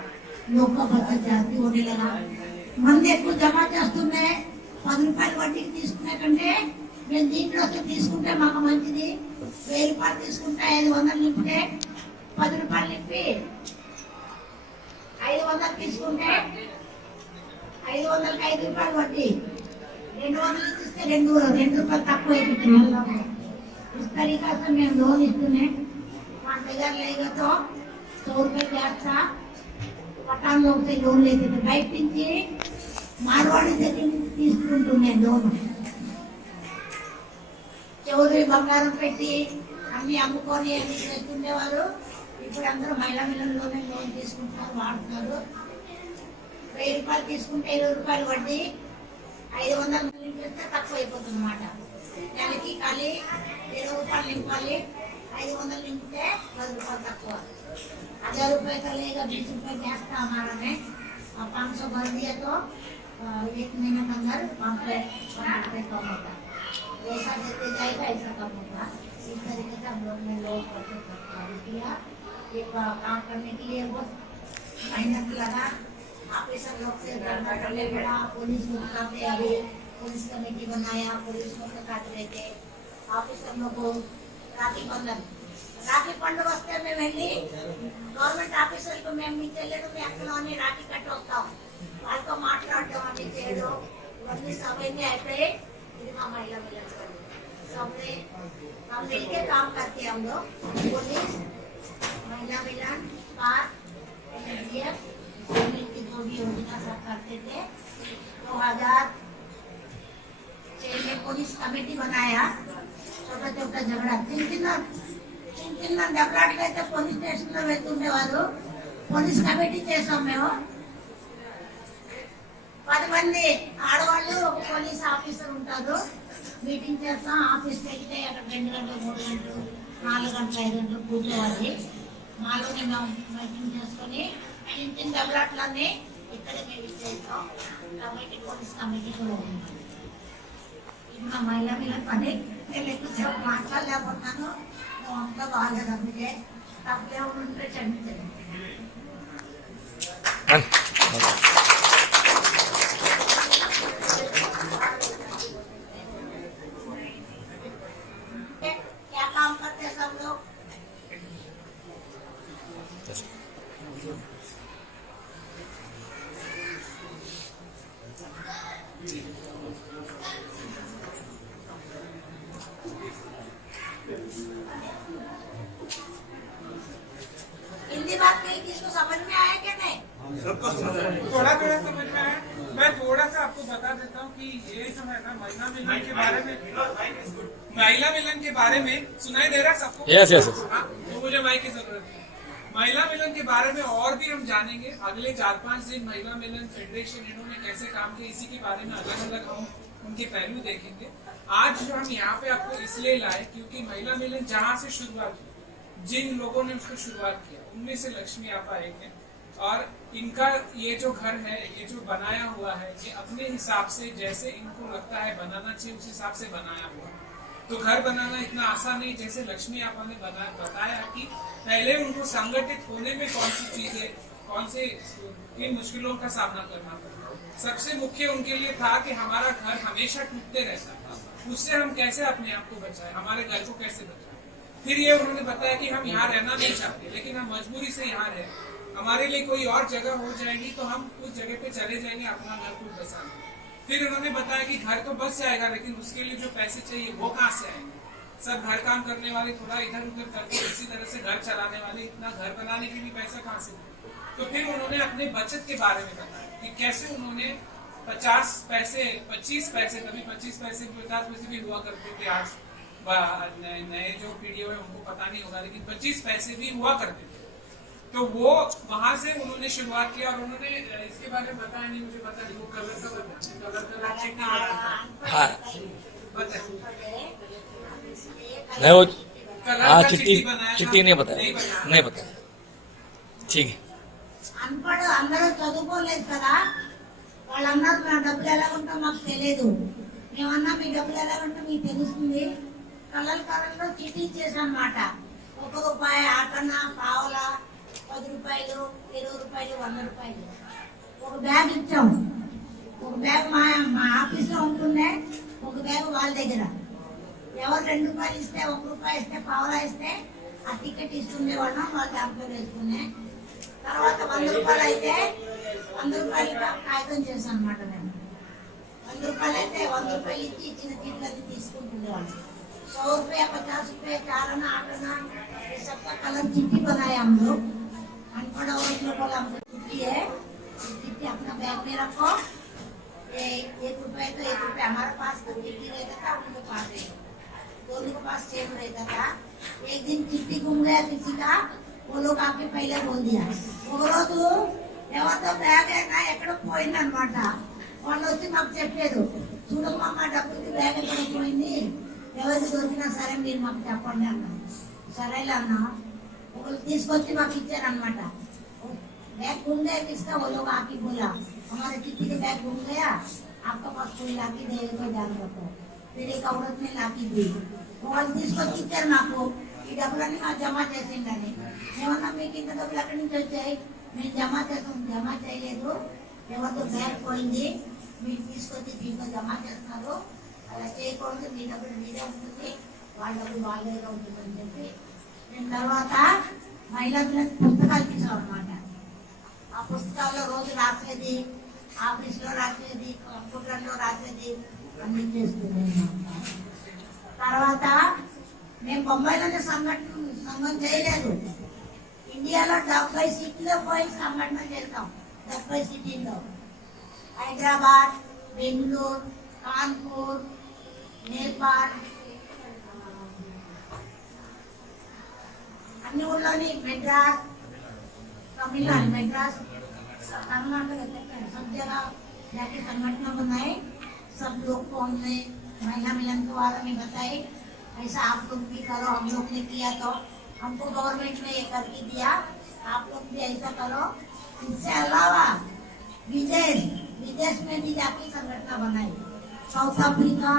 लोग का बचत जाती होने लगा। మంది ఎక్కువ జమ చేస్తుండే 10 రూపాయలు వడ్డీకి తీసుకునే కంటే మేము దీంట్లో తీసుకుంటే మాకు మంచిది, 1000 రూపాయలు తీసుకుంటే 500 నింపితే 10 రూపాయలు నింపి 500 తీసుకుంటే 500కి 5 రూపాయలు వడ్డీ, 200 ఇస్తే 2 రూపాయలు తక్కువ అయిపోతుంది। इस तरीका से మేము లోన్ ఇస్తూనే 5000 लेगा तो 100 रुपए ब्याज था। पठान लोग से लोन लेते थे, బయట నుంచి మార్వాడి దగ్గర తీసుకుంటుండే లోన్। చౌదరి బంగారం పెట్టి అన్ని అమ్ముకొని అన్ని చేస్తుండేవారు। ఇప్పుడు అందరూ మహిళా మిలన్లోనే లోన్ తీసుకుంటారు, వాడుతున్నారు। 1000 రూపాయలు తీసుకుంటే 20 రూపాయలు వడ్డీ, 500 చేస్తే తక్కువ అయిపోతుంది అన్నమాట। నెలకి ఖాళీ 20 రూపాయలు నింపాలి, 500 నింపితే 10 రూపాయలు తక్కువ। 1000 रुपए का लेगा, 20 रुपए गैस का हमारा में, 500 भर दिया तो 1 महीने के अंदर 500 रुपए कम होता। जैसा देते जाएगा ऐसा कम होगा। इस तरीके से हम लोग ने लोग किया। ये काम करने के लिए बहुत मेहनत लगा। ऑफिसर लोग से धरना करने पड़ा, पुलिस मुख्य अभी पुलिस कमेटी बनाया, पुलिस मुख्य काट रहे थे। ऑफिसर लोग को రాఖీ పండుగ వస్తే మేము వెళ్ళి గవర్నమెంట్ ఆఫీసర్లకు మేము మీకు తెలియదు, మీ అక్కలోని రాఖీ కట్టొస్తాం, వాళ్ళతో మాట్లాడటం అన్ని చేయడం, ఇవన్నీ సమయంగా అయిపోయి ఇది మా మహిళా మిలన్ सबने हम मिलके काम करते हम लोग, पुलिस, महिला मिलन, पार्क, एनडीएफ की जो भी योजना सब करते थे। 2006 में पुलिस कमेटी बनाया। छोटा छोटा झगड़ा చిన్న దెబ్బలాటలు అయితే పోలీస్ స్టేషన్ లో వెళ్తుండేవారు। పోలీస్ కమిటీ చేసాం మేము, 10 మంది ఆడవాళ్ళు, ఒక పోలీస్ ఆఫీసర్ ఉంటారు। మీటింగ్ చేస్తాం, ఆఫీస్ పెడితే అక్కడ 2 గంటలు 3 గంటలు 4 గంటలు 5 గంటలు కూర్చోవాలి। మాలోనే మేము మీటింగ్ చేసుకొని చిన్న దెబ్బలాట్లన్నీ ఇక్కడే మేము చేస్తాం। కమిటీ పోలీస్ కమిటీ కూడా ఉంది। ఇంకా మహిళా మిలన్ పని నేను ఎక్కువసేపు మాట్లాడలేకపోతున్నాను, అంతా బాగాలేదు, అందుకే తప్పే ఉంటే క్షమించండి। क्या काम करते हैं सब लोग? हिंदी बात कही, किसको समझ में आया क्या नहीं? थोड़ा थोड़ा समझ में आया। मैं थोड़ा सा आपको बता देता हूँ कि ये जो है ना महिला मिलन के बारे में, महिला मिलन के बारे में सुनाई दे रहा है सबको? Yes yes. हाँ, तो मुझे माइक की जरूरत है। महिला मिलन के बारे में और भी हम जानेंगे अगले 4-5 दिन। महिला मिलन फेडरेशन इन्होंने कैसे काम किया, इसी के बारे में अलग अलग हम उनके पहलू देखेंगे। आज जो हम यहाँ पे आपको इसलिए लाए क्योंकि महिला मिलन जहाँ से शुरुआत हुई, जिन लोगों ने उसको शुरुआत किया उनमें से लक्ष्मी आपा एक है। और इनका ये जो घर है, ये जो बनाया हुआ है, ये अपने हिसाब से जैसे इनको लगता है बनाना चाहिए उस हिसाब से बनाया हुआ है। तो घर बनाना इतना आसान नहीं। जैसे लक्ष्मी आपा ने बताया कि पहले उनको संगठित होने में कौन सी चीजें, कौन से किन मुश्किलों का सामना करना पड़ा। सबसे मुख्य उनके लिए था कि हमारा घर हमेशा टूटते रहता था, उससे हम कैसे अपने आप को बचाए, हमारे घर को कैसे बचाए। फिर ये उन्होंने बताया कि हम यहाँ रहना नहीं चाहते, लेकिन हम मजबूरी से यहाँ रहे, हमारे लिए कोई और जगह हो जाएगी तो हम उस जगह पे चले जाएंगे अपना घर को बसाने। फिर उन्होंने बताया कि घर तो बस जाएगा, लेकिन उसके लिए जो पैसे चाहिए वो कहाँ से आएंगे। सब घर काम करने वाले थोड़ा इधर उधर करके इसी तरह से घर चलाने वाले इतना घर बनाने के लिए पैसा कहाँ से। तो फिर उन्होंने अपने बचत के बारे में बताया कि कैसे उन्होंने 50 पैसे 25 पैसे, कभी 25 पैसे 50 पैसे भी हुआ करते थे। आज नए जो पीढ़ी है उनको पता नहीं होगा, लेकिन 25 पैसे भी हुआ करते थे। तो वो वहां से उन्होंने शुरुआत किया। और उन्होंने इसके बारे में बताया नहीं, मुझे पता नहीं, वो कलर नहीं वो कलर हाँ का चिट्ठी बनाया चिट्ठी था। नहीं बताया, नहीं बताया। ठीक है అన్పడు అందరూ చదువుకోలేదు కదా, వాళ్ళందరూ నా డబ్బులు ఎలా ఉంటా మాకు తెలియదు. మేమన్నా మీ డబ్బులు ఎలా ఉంటా మీకు తెలుస్తుంది. కళ్ళల కాలంలో చీటీ చేశానమాట. 1 రూపాయి, ఆటన, పావల, 10 రూపాయలు, 20 రూపాయలు, 100 రూపాయలు. ఒక బ్యాగ్ ఇచ్చాం. ఒక బ్యాగ్ మా ఆఫీస్లో ఉంటుండే, ఒక బ్యాగ్ వాళ్ళ దగ్గర. ఎవరు 2 రూపాయలు ఇస్తే, 1 రూపాయి ఇస్తే, పావలా ఇస్తే ఆ టికెట్ ఇస్తుండేవాళ్ళం. వాళ్ళు దాంట్లో వేసుకునే తర్వాత 100 రూపాయలు అయితే 100 రూపాయలు కాగితం చేశాను అనమాట. నేను 100 రూపాయలు అయితే 100 రూపాయలు ఇచ్చి ఇచ్చిన చీట్లన్నీ తీసుకుంటుండేవాళ్ళు. 100 रुपया 50 रुपये, 4 आना 8 आना, ये सबका कलम चिट्ठी बनाए हम लोग. अनपढ़ और लोग बोला हमको चिट्ठी है, चिट्ठी अपना बैग में रखो. ये 1 रुपये तो 1 रुपये हमारे पास तो चिट्ठी रहता था, उनके पास है, दोनों के पास सेम रहता था. एक दिन चिट्ठी घूम गया किसी का, वो लोग आके पहले बोल दिया, बोलो तू ఎవరితో బ్యాగ్ అయినా ఎక్కడ పోయిందనమాట. వాళ్ళు వచ్చి మాకు చెప్పలేదు, చూడమ్మా మా డబ్బుకి బ్యాగ్ ఎక్కడ పోయింది, ఎవరికి దొరికినా సరే మీరు మాకు చెప్పండి అన్నా. సరేలే అన్నా. ఒకళ్ళు తీసుకొచ్చి మాకు ఇచ్చారనమాట. बैग घूम गया किसका, वो लोग आके बोला हमारे चिट्ठी के बैग घूम गया, आपका पास कोई लाके देगा तो ध्यान रखो. फिर एक औरत ने लाके दी. వాళ్ళు తీసుకొచ్చి ఇచ్చారు నాకు. ఈ డబ్బులన్నీ మాకు జమ చేసిందని. ఏమన్నా మీకు ఇంత డబ్బులు ఎక్కడి నుంచి వచ్చాయి, మేము జమ చేస్తాం. జమ చేయలేదు, ఎవరితో బ్యాగ్ పోయింది, మీరు తీసుకొచ్చి దీంట్లో జమ చేస్తున్నారు, అలా చేయకూడదు, మీ డబ్బులు మీదే ఉంటుంది, వాళ్ళ డబ్బులు వాళ్ళ దగ్గర ఉంటుందని చెప్పి నేను తర్వాత మహిళలకు పుస్తకాలు తీసాం అనమాట. ఆ పుస్తకాల్లో రోజు రాసేది, ఆఫీస్లో రాసేది, కంప్యూటర్లో రాసేది అన్ని చేస్తున్నాను. తర్వాత మేము బొంబాయిలోనే సంఘం చేయలేదు. ఇండియాలో 70 సిటీలో పోయి సంఘటన చేస్తాం. 70 సిటీల్లో హైదరాబాద్, బెంగళూరు, కాన్పూర్, నేపాల్, అన్ని ఊళ్ళోని, మెడ్రాస్, तमिलनाडु, मद्रास, कर्नाटक, सब जगह जाके संगठन बनाए. सब लोग को हमने महिला मिलन के बारे में बताए, ऐसा आप लोग भी करो. हम लोग ने किया तो हमको गवर्नमेंट ने ये करके दिया, आप लोग भी ऐसा करो. इससे अलावा विदेश में भी जाके संगठन बनाए. South Africa,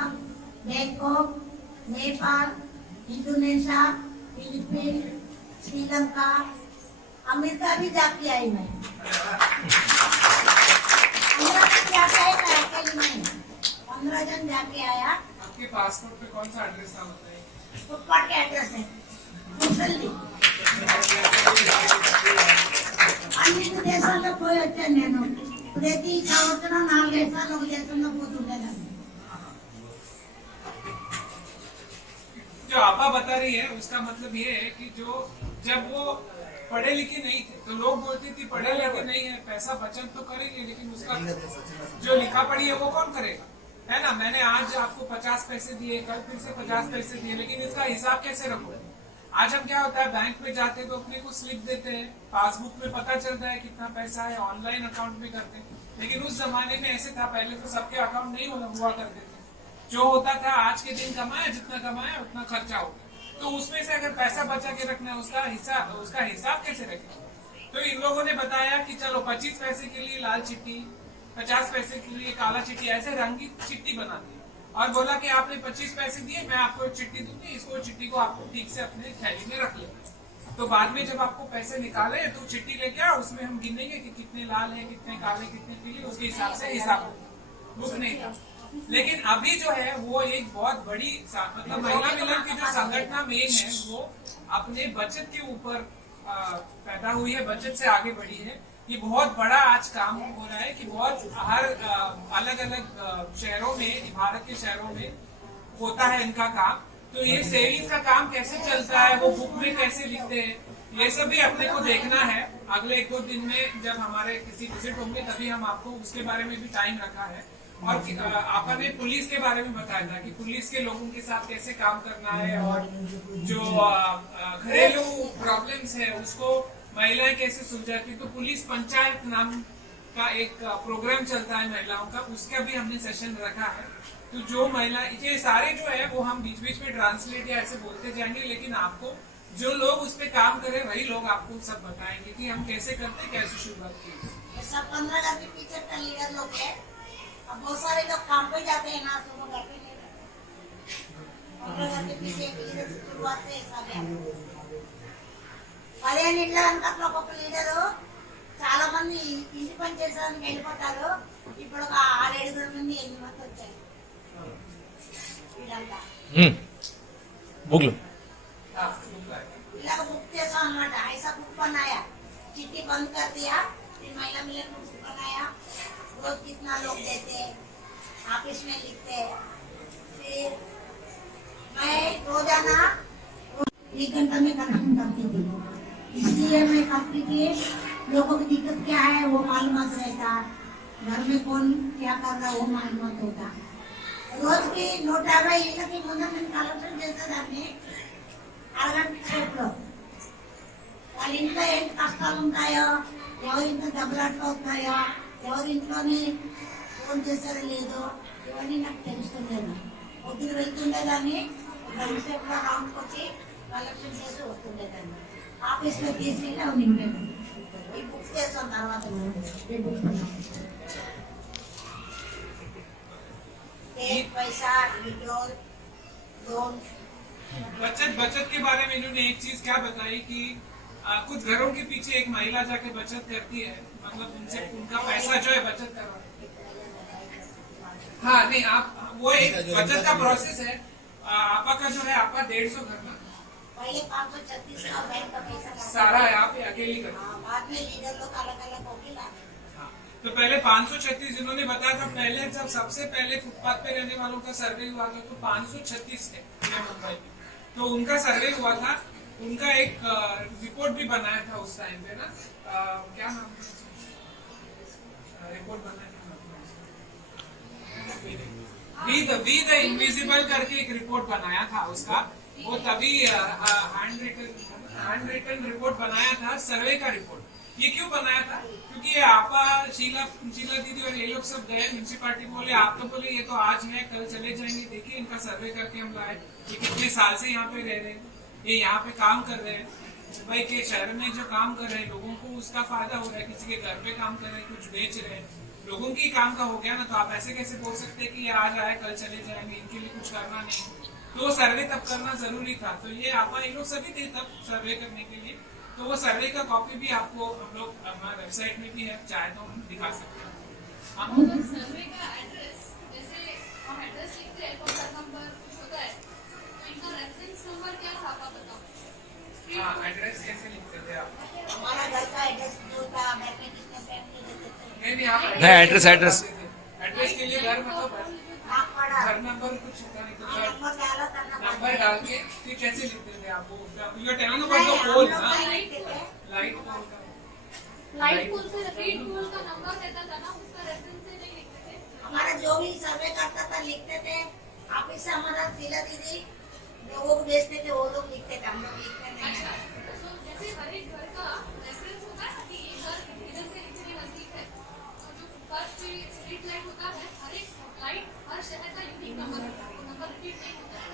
Bangkok, Nepal, Indonesia, Philippine, Sri Lanka, America भी जाके आई मैं. जाके आई मैं अकेली नहीं, 15 जन जाके आया. आपके पासपोर्ट पे कौन सा एड्रेस था बताइए. फुटपाथ के एड्रेस है ముసలి. అన్ని దేశాల్లో పోయి వచ్చాను నేను. ప్రతి సంవత్సరం 4-5 సార్లు ఒక దేశంలో పోతుండేదాన్ని. जो आपा बता रही है उसका मतलब ये है कि जो जब वो पढ़े लिखे नहीं थे तो लोग बोलते थे पढ़े लिखे नहीं है, पैसा बचत तो करेंगे, लेकिन उसका जो लिखा पढ़ी है वो कौन करेगा, है ना. मैंने आज आपको 50 पैसे दिए, कल फिर से 50 पैसे दिए, लेकिन इसका हिसाब कैसे रखो. आज हम क्या होता है, बैंक में जाते तो अपने को स्लिप देते हैं, पासबुक में पता चलता है कितना पैसा है, ऑनलाइन अकाउंट में करते हैं. लेकिन उस जमाने में ऐसे था, पहले तो सबके अकाउंट नहीं हुआ करते थे. जो होता था आज के दिन कमाया, जितना कमाया उतना खर्चा होगा. तो उसमें से अगर पैसा बचा के रखना है, उसका हिसाब कैसे रखें. तो इन लोगों ने बताया कि चलो 25 पैसे के लिए लाल चिट्ठी, 50 पैसे के लिए काला चिट्ठी, ऐसे रंगीन चिट्ठी बना दी और बोला कि आपने 25 पैसे दिए, मैं आपको एक चिट्ठी दूंगी, इसको चिट्ठी को आपको ठीक से अपने थैली में रख लेना. तो बाद में जब आपको पैसे निकाले तो चिट्ठी लेके आओ, उसमें हम गिनेंगे कि कितने लाल है, कितने काले, कितने पीले, उसके हिसाब से हिसाब बुक नहीं था. लेकिन अभी जो है वो एक बहुत बड़ी मतलब महिला मिलन की जो संगठन मेन है वो अपने बचत के ऊपर पैदा हुई है, बचत से आगे बढ़ी है. ये बहुत बड़ा आज काम हो रहा है कि बहुत हर अलग अलग शहरों में, भारत के शहरों में होता है इनका काम. तो ये सेविंग्स का काम कैसे चलता है, वो बुक में कैसे लिखते हैं, ये सब भी अपने को देखना है. अगले 1-2 दिन में जब हमारे किसी विजिट होंगे तभी हम आपको उसके बारे में भी टाइम रखा है. और आपने पुलिस के बारे में बताया था कि पुलिस के लोगों के साथ कैसे काम करना है, और जो घरेलू प्रॉब्लम्स है उसको महिलाएं कैसे सुलझाती. तो पुलिस पंचायत नाम का एक प्रोग्राम चलता है महिलाओं का, उसका भी हमने सेशन रखा है. तो जो महिला, ये सारे जो है वो हम बीच बीच में ट्रांसलेट या ऐसे बोलते जाएंगे, लेकिन आपको जो लोग उस पे काम करें वही लोग आपको सब बताएंगे कि हम कैसे करते, कैसे शुरुआत की। ये सब 15 घर के पीछे का लीडर लोग है। अब बहुत सारे लोग काम पे जाते हैं ना, तो वो घर पे नहीं रहते। 15 घर के पीछे एक लीडर की शुरुआत से ऐसा गया। పదిహేను ఇళ్ళ అంతట్లో ఒక్కొక్క లీడరు చాలా మంది ఇంటి పని చేసేదానికి వెళ్ళిపోతారు. ఇప్పుడు ఒక 6-7 మంది 8 మంది వచ్చారు వీళ్ళంతా. बुक लो इलाका बुक जैसा हमारा ऐसा बुक बनाया, चिट्ठी बंद कर दिया, फिर महिला मिलन बुक बनाया, रोज कितना लोग देते, ऑफिस में लिखते, फिर मैं रोजाना 1 घंटा में कनेक्शन करती थी, इसलिए मैं करती थी। लोगों की दिक्कत क्या है वो मालूमात रहता, घर में कौन क्या कर रहा है वो मालूमात होता. रोज की 150 ఇళ్ళకి ముందు నేను కలెక్షన్ చేసేదాన్ని. అరగంట సేపులో వాళ్ళ ఇంట్లో ఏంటి కష్టాలు ఉంటాయో, ఎవరింట్లో దెబ్బలాట్లు అవుతాయో, ఎవరింట్లోని ఫోన్ చేశారో లేదో ఇవన్నీ నాకు తెలుస్తుండేది. పొద్దున వెళ్తుండేదాన్ని, గంట సేపులో రౌండ్కి వచ్చి కలెక్షన్ చేసి వస్తుండేదాన్ని. ఆఫీస్లో తీసుకెళ్ళి అవి నింపేదాన్ని. ఈ బుక్ చేసాం తర్వాత ఈ బుక్ पैसा विड्रॉल लोन. बचत के बारे में इन्होंने एक चीज क्या बताई कि कुछ घरों के पीछे एक महिला जाके बचत करती है, मतलब उनसे उनका पैसा जो है बचत करवा. हाँ नहीं, आप वो एक बचत का प्रोसेस है. आपा का जो है आपका 150 घर में पहले 536 का बैंक का पैसा सारा है, आप अकेली कर. बाद में लीडर लोग अलग अलग होके लाते. तो पहले 536 इन्होंने बताया था. पहले जब सबसे पहले फुटपाथ पे रहने वालों का सर्वे हुआ था तो 536 थे मुंबई में. तो उनका सर्वे हुआ था, उनका एक रिपोर्ट भी बनाया था उस टाइम पे ना. क्या नाम रिपोर्ट बनाया था, वी द इनविजिबल करके एक रिपोर्ट बनाया था उसका. वो तभी हैंड रिटन रिपोर्ट बनाया था, सर्वे का रिपोर्ट. ये क्यों बनाया था? क्योंकि ये आपा शीला दीदी और ये लोग सब गए म्यूनसिपालिटी, बोले आप तो बोले ये तो आज है कल चले जाएंगे, देखिए इनका सर्वे करके हम लाए, ये कितने साल से यहाँ पे रह रहे हैं, ये यहाँ पे काम कर रहे हैं, भाई के शहर में जो काम कर रहे हैं लोगों को उसका फायदा हो रहा है, किसी के घर पे काम कर रहे हैं, कुछ बेच रहे हैं, लोगों की काम का हो गया ना. तो आप ऐसे कैसे बोल सकते हैं कि ये आज आए कल चले जाएंगे, इनके लिए कुछ करना नहीं. तो सर्वे तब करना जरूरी था. तो ये आपा इन लोग सभी थे तब सर्वे करने के लिए. तो वो सर्वे का कॉपी भी आपको हम लोग हमारे वेबसाइट में भी है, चाहे तो हम दिखा सकते हैं. सर्वे का एड्रेस, जैसे हम एड्रेस लिखते हैं, कॉन्टैक्ट नंबर कुछ होता है, तो इनका रेफरेंस नंबर क्या था आप बताओ. हाँ, एड्रेस कैसे लिखते थे आप? हमारा घर का एड्रेस जो था बैंक में कितने पैसे देते थे. नहीं आप नहीं, एड्रेस एड्रेस के लिए घर मतलब नाम पड़ा, घर नंबर कुछ होता नहीं तो नंबर डाला करना नंबर डाल के फिर कैसे लिखते थे आप? वो यू टेलिंग अबाउट द नहीं, पोल हम ना, लोग नहीं लिखते थे. लाइट पोल का. लाइट पोल से रीड पोल का नंबर देता था ना, उसका रेफरेंस से नहीं लिखते थे. हमारा जो भी सर्वे करता था लिखते थे. ऑफिस से हमारा शीला दीदी लोगों को भेजते थे, वो लोग लिखते थे, हम लोग लिखते नहीं. अच्छा, तो जैसे हर एक घर का रेफरेंस होता है कि ये घर इधर से इतने नजदीक है, तो जो फुटपाथ पे स्ट्रीट लाइट होता है, हर एक लाइट हर शहर का यूनिक नंबर होता है, वो नंबर रिपीट नहीं होता है.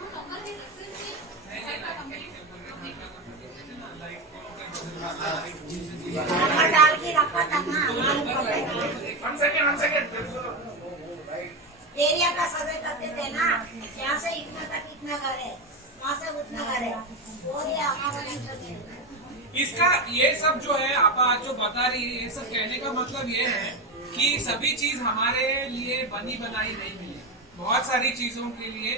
वो नंबर के रेफरेंस से घर का कंप्लीट नंबर डाल के रखा था ना. वन सेकेंड एरिया का सर्वे करते थे ना, यहाँ से इतना तक इतना घर है, वहाँ से उतना घर है, वो ये हमारा नहीं करते. इसका ये सब जो है आप जो बता रही है, ये सब कहने का मतलब ये है कि सभी चीज हमारे लिए बनी बनाई नहीं मिली. बहुत सारी चीजों के लिए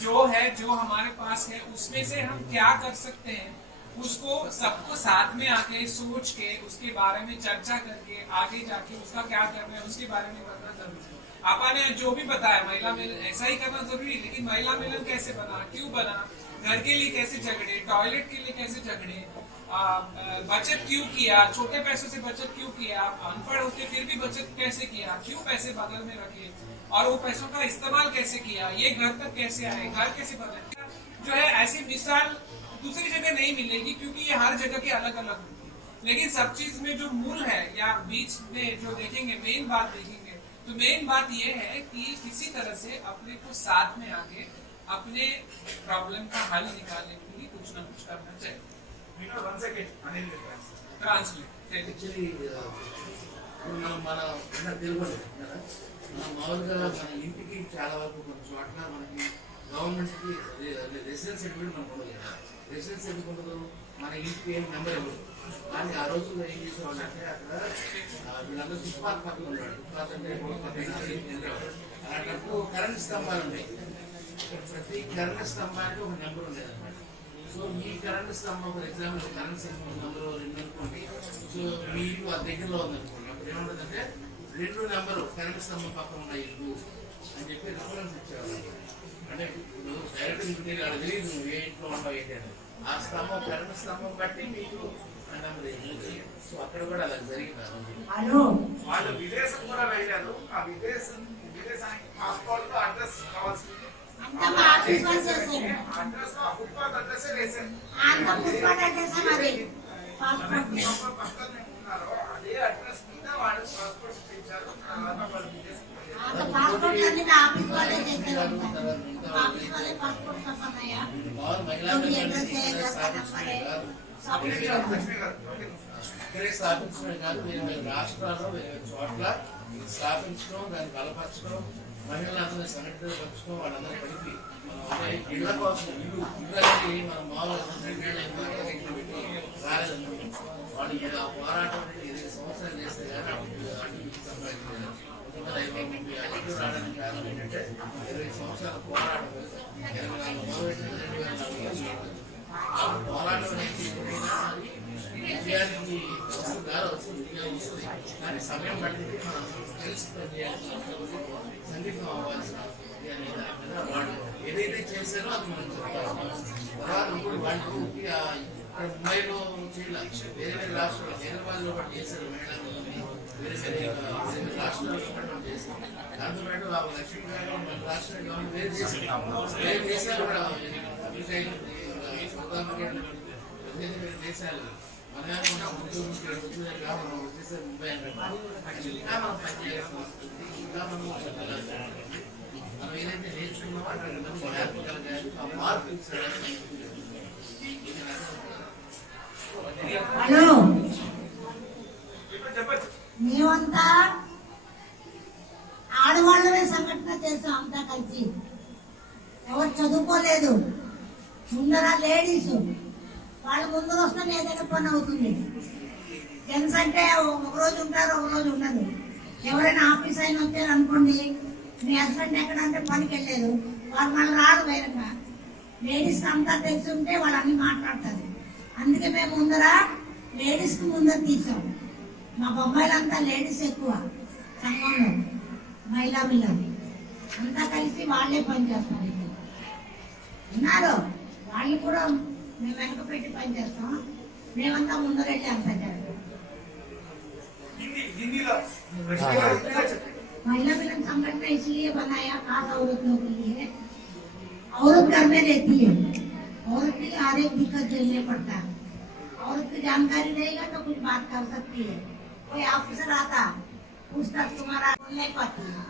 जो है, जो हमारे पास है, उसमें से हम क्या कर सकते हैं, उसको सबको साथ में आके सोच के उसके बारे में चर्चा करके आगे जाके उसका क्या करना है उसके बारे में करना जरूरी है. आपा ने जो भी बताया महिला मिलन ऐसा ही करना जरूरी है, लेकिन महिला मिलन कैसे बना, क्यों बना, घर के लिए कैसे झगड़े, टॉयलेट के लिए कैसे झगड़े, बचत क्यों किया, छोटे पैसों से बचत क्यों किया, अनपढ़ होते फिर भी बचत कैसे किया, क्यों पैसे बगल में रखे और वो पैसों का इस्तेमाल कैसे किया, ये घर तक कैसे आए, घर कैसे बने. जो है ऐसी मिसाल दूसरी जगह नहीं मिलेगी क्योंकि ये हर जगह की अलग अलग होती है. लेकिन सब चीज में जो मूल है या बीच में जो देखेंगे, मेन बात देखेंगे, तो मेन बात ये है कि किसी तरह से अपने को साथ में आके अपने प्रॉब्लम का हल निकालने की कुछ ना कुछ करना चाहिए. Because 1 second, Anil will translate. Translate. Actually మన తెలుగు కదా మనం మామూలుగా మన ఇంటికి చాలా వరకు కొన్ని చోట్ల మనకి గవర్నమెంట్కి రెసిడెన్స్ సర్టిఫికేట్ మనకు ఉండదు కదా. రెసిడెన్స్ సర్టిఫికేట్ ఉండదు, మన ఇంటికి ఏం నెంబర్ ఇవ్వదు. కానీ ఆ రోజుల్లో ఏం చేసేవాళ్ళంటే అక్కడ వీళ్ళందరూ ఫుట్పాత్ పక్కన ఉన్నాడు. ఫుట్పాత్ అంటే అలాంటప్పుడు కరెంట్ స్తంభాలు ఉన్నాయి. ప్రతి కరెంట్ స్తంభానికి ఒక నెంబర్ ఉండేది అనమాట. సో ఈ కరెంట్ స్తంభం ఫర్ ఎగ్జాంపుల్ కరెంట్ స్తంభం నెంబర్ 2 అనుకోండి. సో మీ ఇల్లు ఆ దగ్గరలో ఉందనుకోండి. అప్పుడు ఏముంటుందంటే 2 నెంబరు కరెంట్ స్తంభం పక్కన ఉన్న ఇల్లు అని చెప్పి రిఫరెన్స్ ఇచ్చేవాళ్ళు. అంటే ఇప్పుడు డైరెక్ట్ మీకు తెలియదు నువ్వు ఏ ఇంట్లో ఉండవు ఏంటి అని. ఆ స్తంభం కరెంట్ స్తంభం బట్టి మీకు ఆ నెంబర్ చేయాలి. సో అక్కడ కూడా అలా జరిగింది. వాళ్ళు విదేశం కూడా వెళ్ళారు. ఆ విదేశానికి పాస్పోర్ట్ అడ్రస్ కావాల్సింది. అంతా మా ఆఫీస్ వాళ్ళు చేశారు. అడ్రస్ ఫుట్పాత్ అడ్రస్ వేసారు. అంతా ఫుట్పాత్ అడ్రస్ మాది. పాస్పోర్ట్ పక్కనే ఉన్నారో అదే అడ్రస్ మీద వాళ్ళు పాస్పోర్ట్ ఇచ్చారు. తర్వాత వాళ్ళు విదేశం అంత పాస్పోర్ట్ అన్ని నా ఆఫీస్ వాళ్ళే చేశారు. ఆఫీస్ వాళ్ళే పాస్పోర్ట్ తప్పనయ్యా. ఇక్కడే స్థాపించడం కాదు, వేరే రాష్ట్రాల్లో వేరే చోట్ల స్థాపించడం, దాన్ని బలపరచడం, మహిళలందరినీ సంఘటితపరచడం, వాళ్ళందరూ కలిపి మనం ఇళ్ల కోసం ఇల్లు అనేది మనం మామూలుగా 2 ఏళ్ళు పెట్టి రాలేదనుకుంటాం. వాళ్ళు ఇలా పోరాటం 20 సంవత్సరాలు చేస్తే కానీ అటు సంపాదించారు. అటు రావడానికి కారణం ఏంటంటే 20 సంవత్సరాల పోరాటం. 24 మొదలుపెట్టిన 2004 పోరాటం అనేది ఎప్పుడైనా విజయానికి వస్తుంది, విజయం వస్తుంది. కానీ సమయం పట్టింది. మనం తెలుసుకొని చేయాల్సిన సంగీతం అవ్వాల్సిన వాళ్ళు ఏదైతే చేశారో అది మనం చెప్తాం. ఇప్పుడు వాళ్ళు ముంబైలో చేయాలి, వేరే రాష్ట్రాలు హైదరాబాద్లో కూడా చేశారు. మేడాన్ని వేరే రాష్ట్రాల్లో కూడా చేశారు. దాంతోపాటు ఆ లక్ష్మీనగర్ మన రాష్ట్రాలు వేరే దేశాలు కూడా దేశాలు మన మనం వచ్చేసే ముంబై అంటే ఇంకా మనం పనిచేయాల్సి వస్తుంది. ఇంకా మనం మనం ఏదైతే నేర్చుకున్నామో అక్కడ మనం నేర్పగలగాలి. ఆ మార్పు హలో, మేమంతా ఆడవాళ్ళమే సంఘటన చేస్తాం. అంతా కలిసి ఎవరు చదువుకోలేదు. ముందర లేడీస్ వాళ్ళు ముందర వస్తే ఏదైనా పని అవుతుంది. జెంట్స్ అంటే ఒక రోజు ఉంటారు, ఒక రోజు ఉండదు. ఎవరైనా ఆఫీస్ అయిన వచ్చారు అనుకోండి, మీ హస్బెండ్ ఎక్కడంటే పనికి వెళ్ళలేదు, వాళ్ళు మళ్ళీ రారు వేరంగా. లేడీస్ అంతా తెలిసి ఉంటే వాళ్ళు అన్ని మాట్లాడతారు. అందుకే మేము ముందర లేడీస్కి ముందర తీసాం. మా బొమ్మాయిలంతా లేడీస్ ఎక్కువ సంఘంలో, మహిళా మిల్లలు అంతా కలిసి వాళ్ళే పనిచేస్తారు. ఉన్నారు వాళ్ళు కూడా మేము వెనక పెట్టి పనిచేస్తాం. మేమంతా ముందరెళ్ళి అంతా చేస్తాం. महिला मिलन संगठन इसलिए बनाया, खास औरतों के लिए। औरत घर में रहती है, औरत की हर एक दिक्कत झेलने पड़ता है। औरत की जानकारी रहेगा तो कुछ बात कर सकती है। कोई ऑफिसर आता पूछता तुम्हारा बोल नहीं पाती है,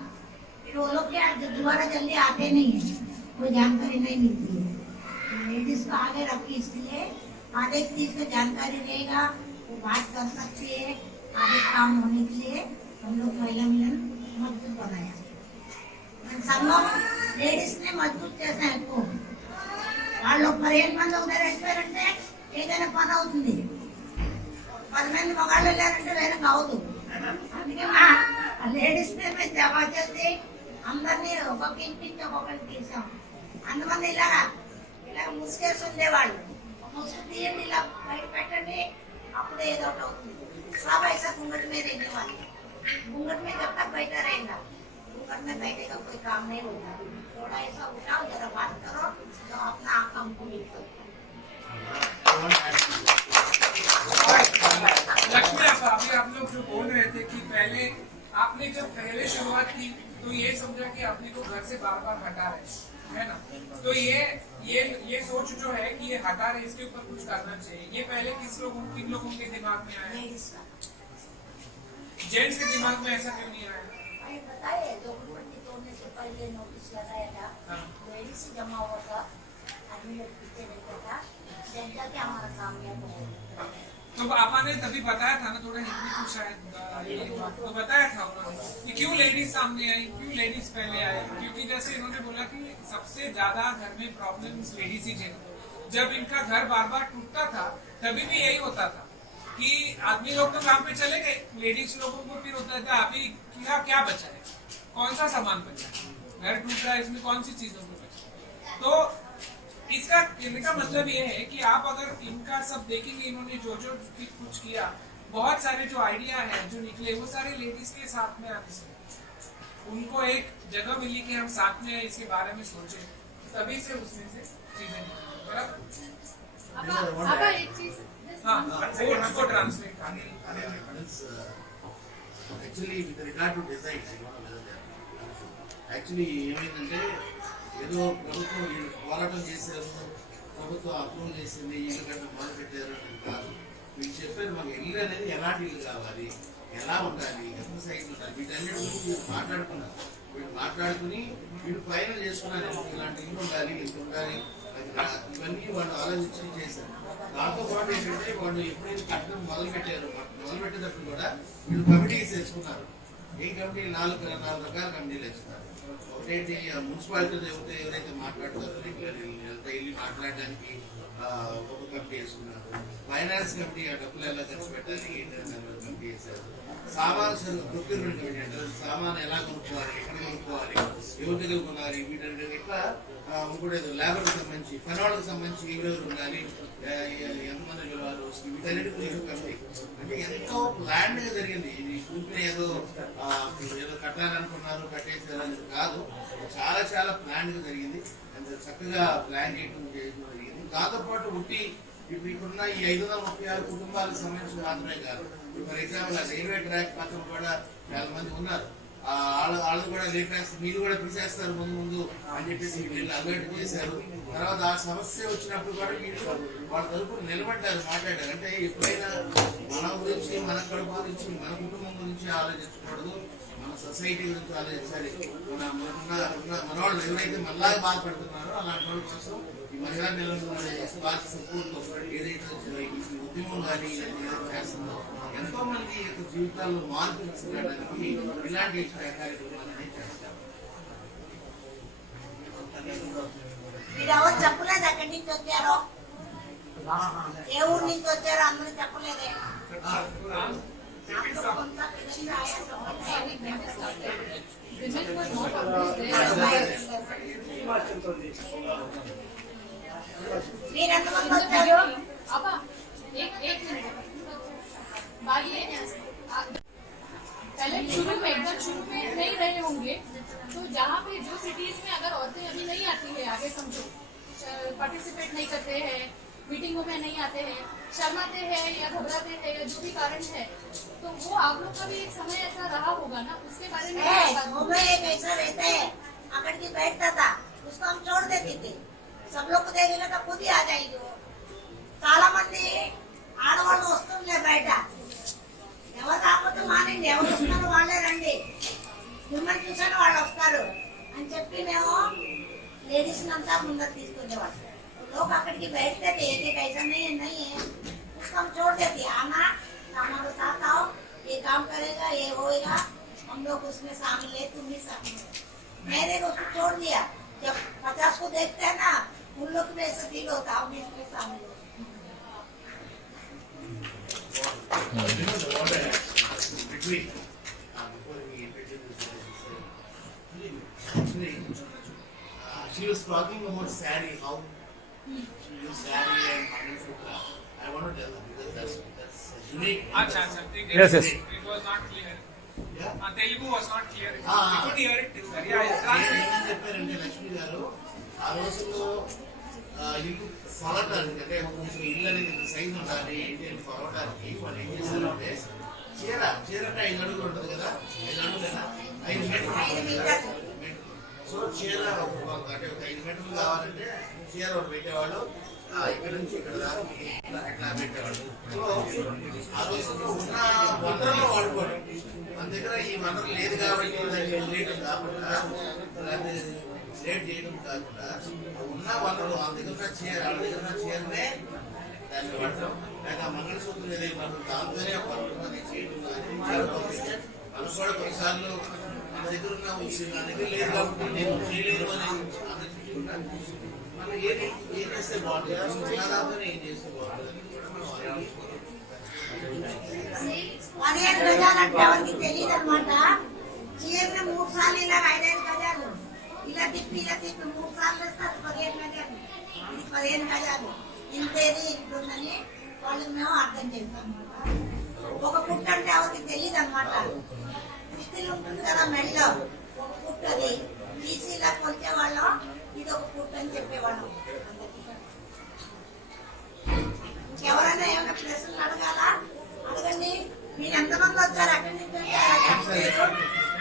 फिर वो लोग क्या दोबारा जल्दी आते नहीं है, कोई जानकारी नहीं मिलती है। लेडीज को आगे रखी इसलिए हर एक चीज की जानकारी रहेगा, वो बात कर सकती है। आगे काम होने के लिए हम लोग महिला मिलन मजबूत बनाया. సంఘం లేడీస్ ని మజబూత్ చేసాం. ఎక్కువ వాళ్ళు 15 మంది ఒక దగ్గర వెళ్ళిపోయారంటే ఏదైనా పని అవుతుంది. 10 మంది మగాళ్ళు వెళ్ళారంటే వేరే కావద్దు. అందుకే లేడీస్ ని మేము జమా చేసి అందరినీ ఒక్కొక్క ఇంటికి ఒక్కొక్కరిని తీసాం. అందుమంది ఇలా ముసుగేసి ఉండేవాళ్ళు. ముసుగు తీయండి, ఇలా బయట పెట్టండి, అప్పుడు ఏదో ఒకటి అవుతుంది. सब ऐसा घूंघट में रहने वाले, घूंघट में जब तक बैठा रहेगा, घूंघट में बैठे का कोई काम नहीं होगा. थोड़ा ऐसा उठाओ, जरा बात करो तो अपना काम को मिल सकता है. लक्ष्मी आपा, अभी आप लोग जो बोल रहे थे कि पहले आपने जब पहले शुरुआत की तो ये समझा कि अपने को घर से बार बार हटा रहे है ना, तो ये सोच जो है कि ये हटा रहे, इसके ऊपर कुछ करना चाहिए. ये पहले किन लोगों के दिमाग में आया? जेंट्स के दिमाग में ऐसा क्यों नहीं आया? मैंने बताया, जो पट्टी तोड़ने से पहले नोटिस लगाया था, लेडीज से जमा हुआ था, आदमी लोग पीछे रहता था, जनता के हमारा कामयाब है। तो आपा ने तभी बताया था ना, थोड़ा हिंदी को शायद तो बताया था उन्होंने कि क्यों लेडीज सामने आई, क्यों लेडीज पहले आए, क्योंकि जैसे इन्होंने बोला कि सबसे ज्यादा घर में प्रॉब्लम्स लेडीज ही थे। जब इनका घर बार बार टूटता था तभी भी यही होता था कि आदमी लोग तो काम पे चले गए, लेडीज लोगों को फिर होता था अभी क्या बचा है, कौन सा सामान बचा है, घर टूट रहा है, इसमें कौन सी चीजों को बचा। तो इसका कहने का मतलब ये है कि आप अगर इनका सब देखेंगे, इन्होंने जो कुछ किया, बहुत सारे जो आइडिया है जो निकले वो सारे लेडीज के साथ में आने से उनको एक जगह मिली कि हम साथ में इसके बारे में सोचे, तभी से उसमें से चीजें निकली। आपा एक चीज हाँ, वो translate actually with regard two designs actually ఏమైందంటే ఏదో ప్రభుత్వం వీళ్ళు పోరాటం చేశారు, ప్రభుత్వం అప్రూవ్ చేసింది, ఇల్లు కట్ట మొదలు పెట్టారు అని కాదు. వీళ్ళు చెప్పేది మాకు ఇల్లు అనేది ఎలాంటి ఇల్లు కావాలి, ఎలా ఉండాలి, ఎంత సైజ్ ఉండాలి, వీటన్నిటి గురించి వీళ్ళు మాట్లాడుకున్నారు. వీళ్ళు మాట్లాడుకుని వీళ్ళు ఫైనల్ చేసుకున్నారు, ఇలాంటి ఇల్లు ఉండాలి, ఇంత ఉండాలి, ఇవన్నీ వాళ్ళు ఆలోచించి చేశారు. దాంతో పాటు ఏంటంటే వాళ్ళు ఎప్పుడైతే కట్టడం మొదలు పెట్టేటప్పుడు కూడా వీళ్ళు కమిటీస్ తెచ్చుకున్నారు. ఈ కమిటీలు నాలుగు రకాల కమిటీలు తెచ్చుకున్నారు. ఒకటేంటి మున్సిపాలిటీ ఎవరైతే మాట్లాడతారో రెగ్యులర్ ఇల్లు మాట్లాడడానికి ఒక కమిటీ వేసుకున్నారు. ఫైనాన్స్ కమిటీ ఆ డబ్బులు ఎలా ఖర్చు పెట్టాలి కమిటీ వేశారు. సామాను ప్రొక్యూర్మెంట్ కమిటీ అంటారు, సామాను ఎలా కొనుక్కోవాలి, ఎక్కడ కొనుక్కోవాలి, ఎవరి దగ్గర కొనాలి, వీటన్నిటి ఇట్లా ఇంకోటి లేబర్కి సంబంధించి, పనివాళ్ళకి సంబంధించి ఎవరెవరు ఉండాలి, ఎంతమంది వాళ్ళు వీటన్నిటి గురించి కమిటీ. అంటే ఎంతో ప్లాన్ గా జరిగింది. ఇది పూర్తిగా ఏదో కట్టాలనుకున్నారు కట్టేసారు అనేది కాదు, చాలా చాలా ప్లాన్ గా జరిగింది. అంత చక్కగా ప్లాన్ చేయడం జరిగింది. దాంతో పాటు ఉట్టి ఇప్పుడున్న ఈ 536 కుటుంబాలకు సంబంధించి మాత్రమే కాదు. ఫర్ ఎగ్జాంపుల్ రైల్వే ట్రాక్ పక్కన కూడా చాలా మంది ఉన్నారు, వాళ్ళు కూడా రేట్ మీరు కూడా తీసేస్తారు ముందు అని చెప్పేసి వీళ్ళు అలర్ట్ చేశారు. తర్వాత ఆ సమస్య వచ్చినప్పుడు కూడా వీళ్ళు వాళ్ళ తరపున నిలబడ్డారు, మాట్లాడారు. అంటే ఎప్పుడైనా మన గురించి, మన కడుపు గురించి, మన కుటుంబం గురించి ఆలోచించకూడదు, మన సొసైటీ గురించి ఆలోచించాలి. మన వాళ్ళు ఎవరైతే మళ్ళా బాధపడుతున్నారో అలాంటి వాళ్ళ కోసం ఈ మహిళా నిలబడుతున్న సపోర్ట్ ఏదైతే ఉద్యమం కానీ చేస్తుందో ఎంతో మంది యొక్క జీవితాల్లో మార్పు తీసుకురావడానికి ఇలాంటి కార్యక్రమాలని చేస్తారు. మీరు ఎవరు చెప్పలేదు ఎక్కడి నుంచి వచ్చారో, ఏ ఊరు నుంచి వచ్చారో అందరూ చెప్పలేదే. మీరు ఎంతమంది వచ్చారు? आपा एक मिनट बात ये पहले शुरू में एकदम शुरू में नहीं रहे होंगे, तो जहाँ पे जो सिटीज में अगर औरतें अभी नहीं आती है, आगे समझो पार्टिसिपेट नहीं करते हैं, मीटिंगों में नहीं आते हैं, शर्माते हैं या घबराते हैं या जो भी कारण है, तो वो आप लोग का भी एक समय ऐसा रहा होगा ना, उसके बारे में एक ऐसा रहता है, अकड़ के बैठता था, उसको हम छोड़ देते थे, सब लोग को देखेगा तो खुद ही आ जाएगी वो. చాలా మంది ఆడవాళ్ళు వస్తుండే బయట, ఎవరు రాకపోతే మానండి, ఎవరు వస్తున్నారు వాళ్ళే రండి, మిమ్మల్ని చూసాను వాళ్ళు వస్తారు అని చెప్పి మేము లేడీస్ అంతా ముందర తీసుకునేవాళ్ళు. लोग అక్కడికి बैठते थे, एक ऐसा नहीं है, उसको हम छोड़ देते, आना हमारे साथ आओ, ये काम करेगा, ये होएगा, हम लोग उसमें शामिल है, तुम भी शामिल हो. मैंने उसको छोड़ दिया. जब 50 को देखते हैं ना, उन लोग में ऐसा फील होता है, हम इसमें शामिल हो. Between before we introduce she was talking about sari, how she used sari and hundred foot. I want to tell her because that's unique. अच्छा Yes, yes. It was not clear. Yeah. Telugu was not clear. We Ah. could hear it. Translate. ఏం చెప్పారంటే లక్ష్మి గారు ఆ రోజుల్లో ఇల్లు కొలవడానికి, అంటే కొంచెం ఇల్లు అనేది సైజ్ ఉండాలి ఏంటి అని కొలవడానికి వాళ్ళు ఏం చేశారంటే చీర అంటే 5 అడుగులు ఉంటుంది కదా, 5 అడుగులేనా, 5 మీటర్లు. సో చీర అంటే ఒక 5 మీటర్లు కావాలంటే చీర ఒకటి పెట్టేవాళ్ళు, ఇక్కడ నుంచి ఇక్కడ దాకా ఇట్లా పెట్టేవాళ్ళు. సో ఆ రోజుల్లో ఉన్న వనరులు వాడుకోండి, మన దగ్గర ఈ వనరు లేదు కాబట్టి రేటు కాకుండా లేట్ చేయడం కాకుండా ఉన్న వనరు వాళ్ళ దగ్గర ఉన్న చీర వాళ్ళ దగ్గర ఉన్న చీరనే దాన్ని పడటం లేక మంగళసూత్రం ఏదైతే పడటం దాంతోనే పడుతుంది చేయడం పంపిస్తే మనం కూడా కొన్నిసార్లు మన దగ్గర ఉన్న విషయం నా దగ్గర లేదు కాబట్టి నేను చేయలేదు అని ఆలోచించుకుంటాను. మనం ఏం చేస్తే బాగుంటుంది దాంతోనే ఏం చేస్తే బాగుంటుంది కూడా మనం ఆలోచించుకోవాలి. 15 గజాలంటే ఎవరికి తెలియదు అనమాట. చీరని 3 సార్లు ఇలా 5-5 గజాలు ఇలా తిప్పి 3 సార్లు వేస్తారు. 15 గజాలు ఇది 15 గజాలు ఇంతేది ఇంటుందని వాళ్ళు మేము అర్థం చేస్తాం. ఒక పుట్ట అంటే ఎవరికి తెలియదు అనమాట. ఇస్త్రీలు ఉంటుంది కదా మెడలో ఒక పుట్ట, అది ఈసీలా కొలిచేవాళ్ళం. ఇది ఒక పుట్ట అని చెప్పేవాళ్ళం. ఎవరైనా ఏమైనా ప్రశ్నలు అడగాలా అడగండి. మీరు ఎంతమంది వచ్చారు? అక్కడి నుంచి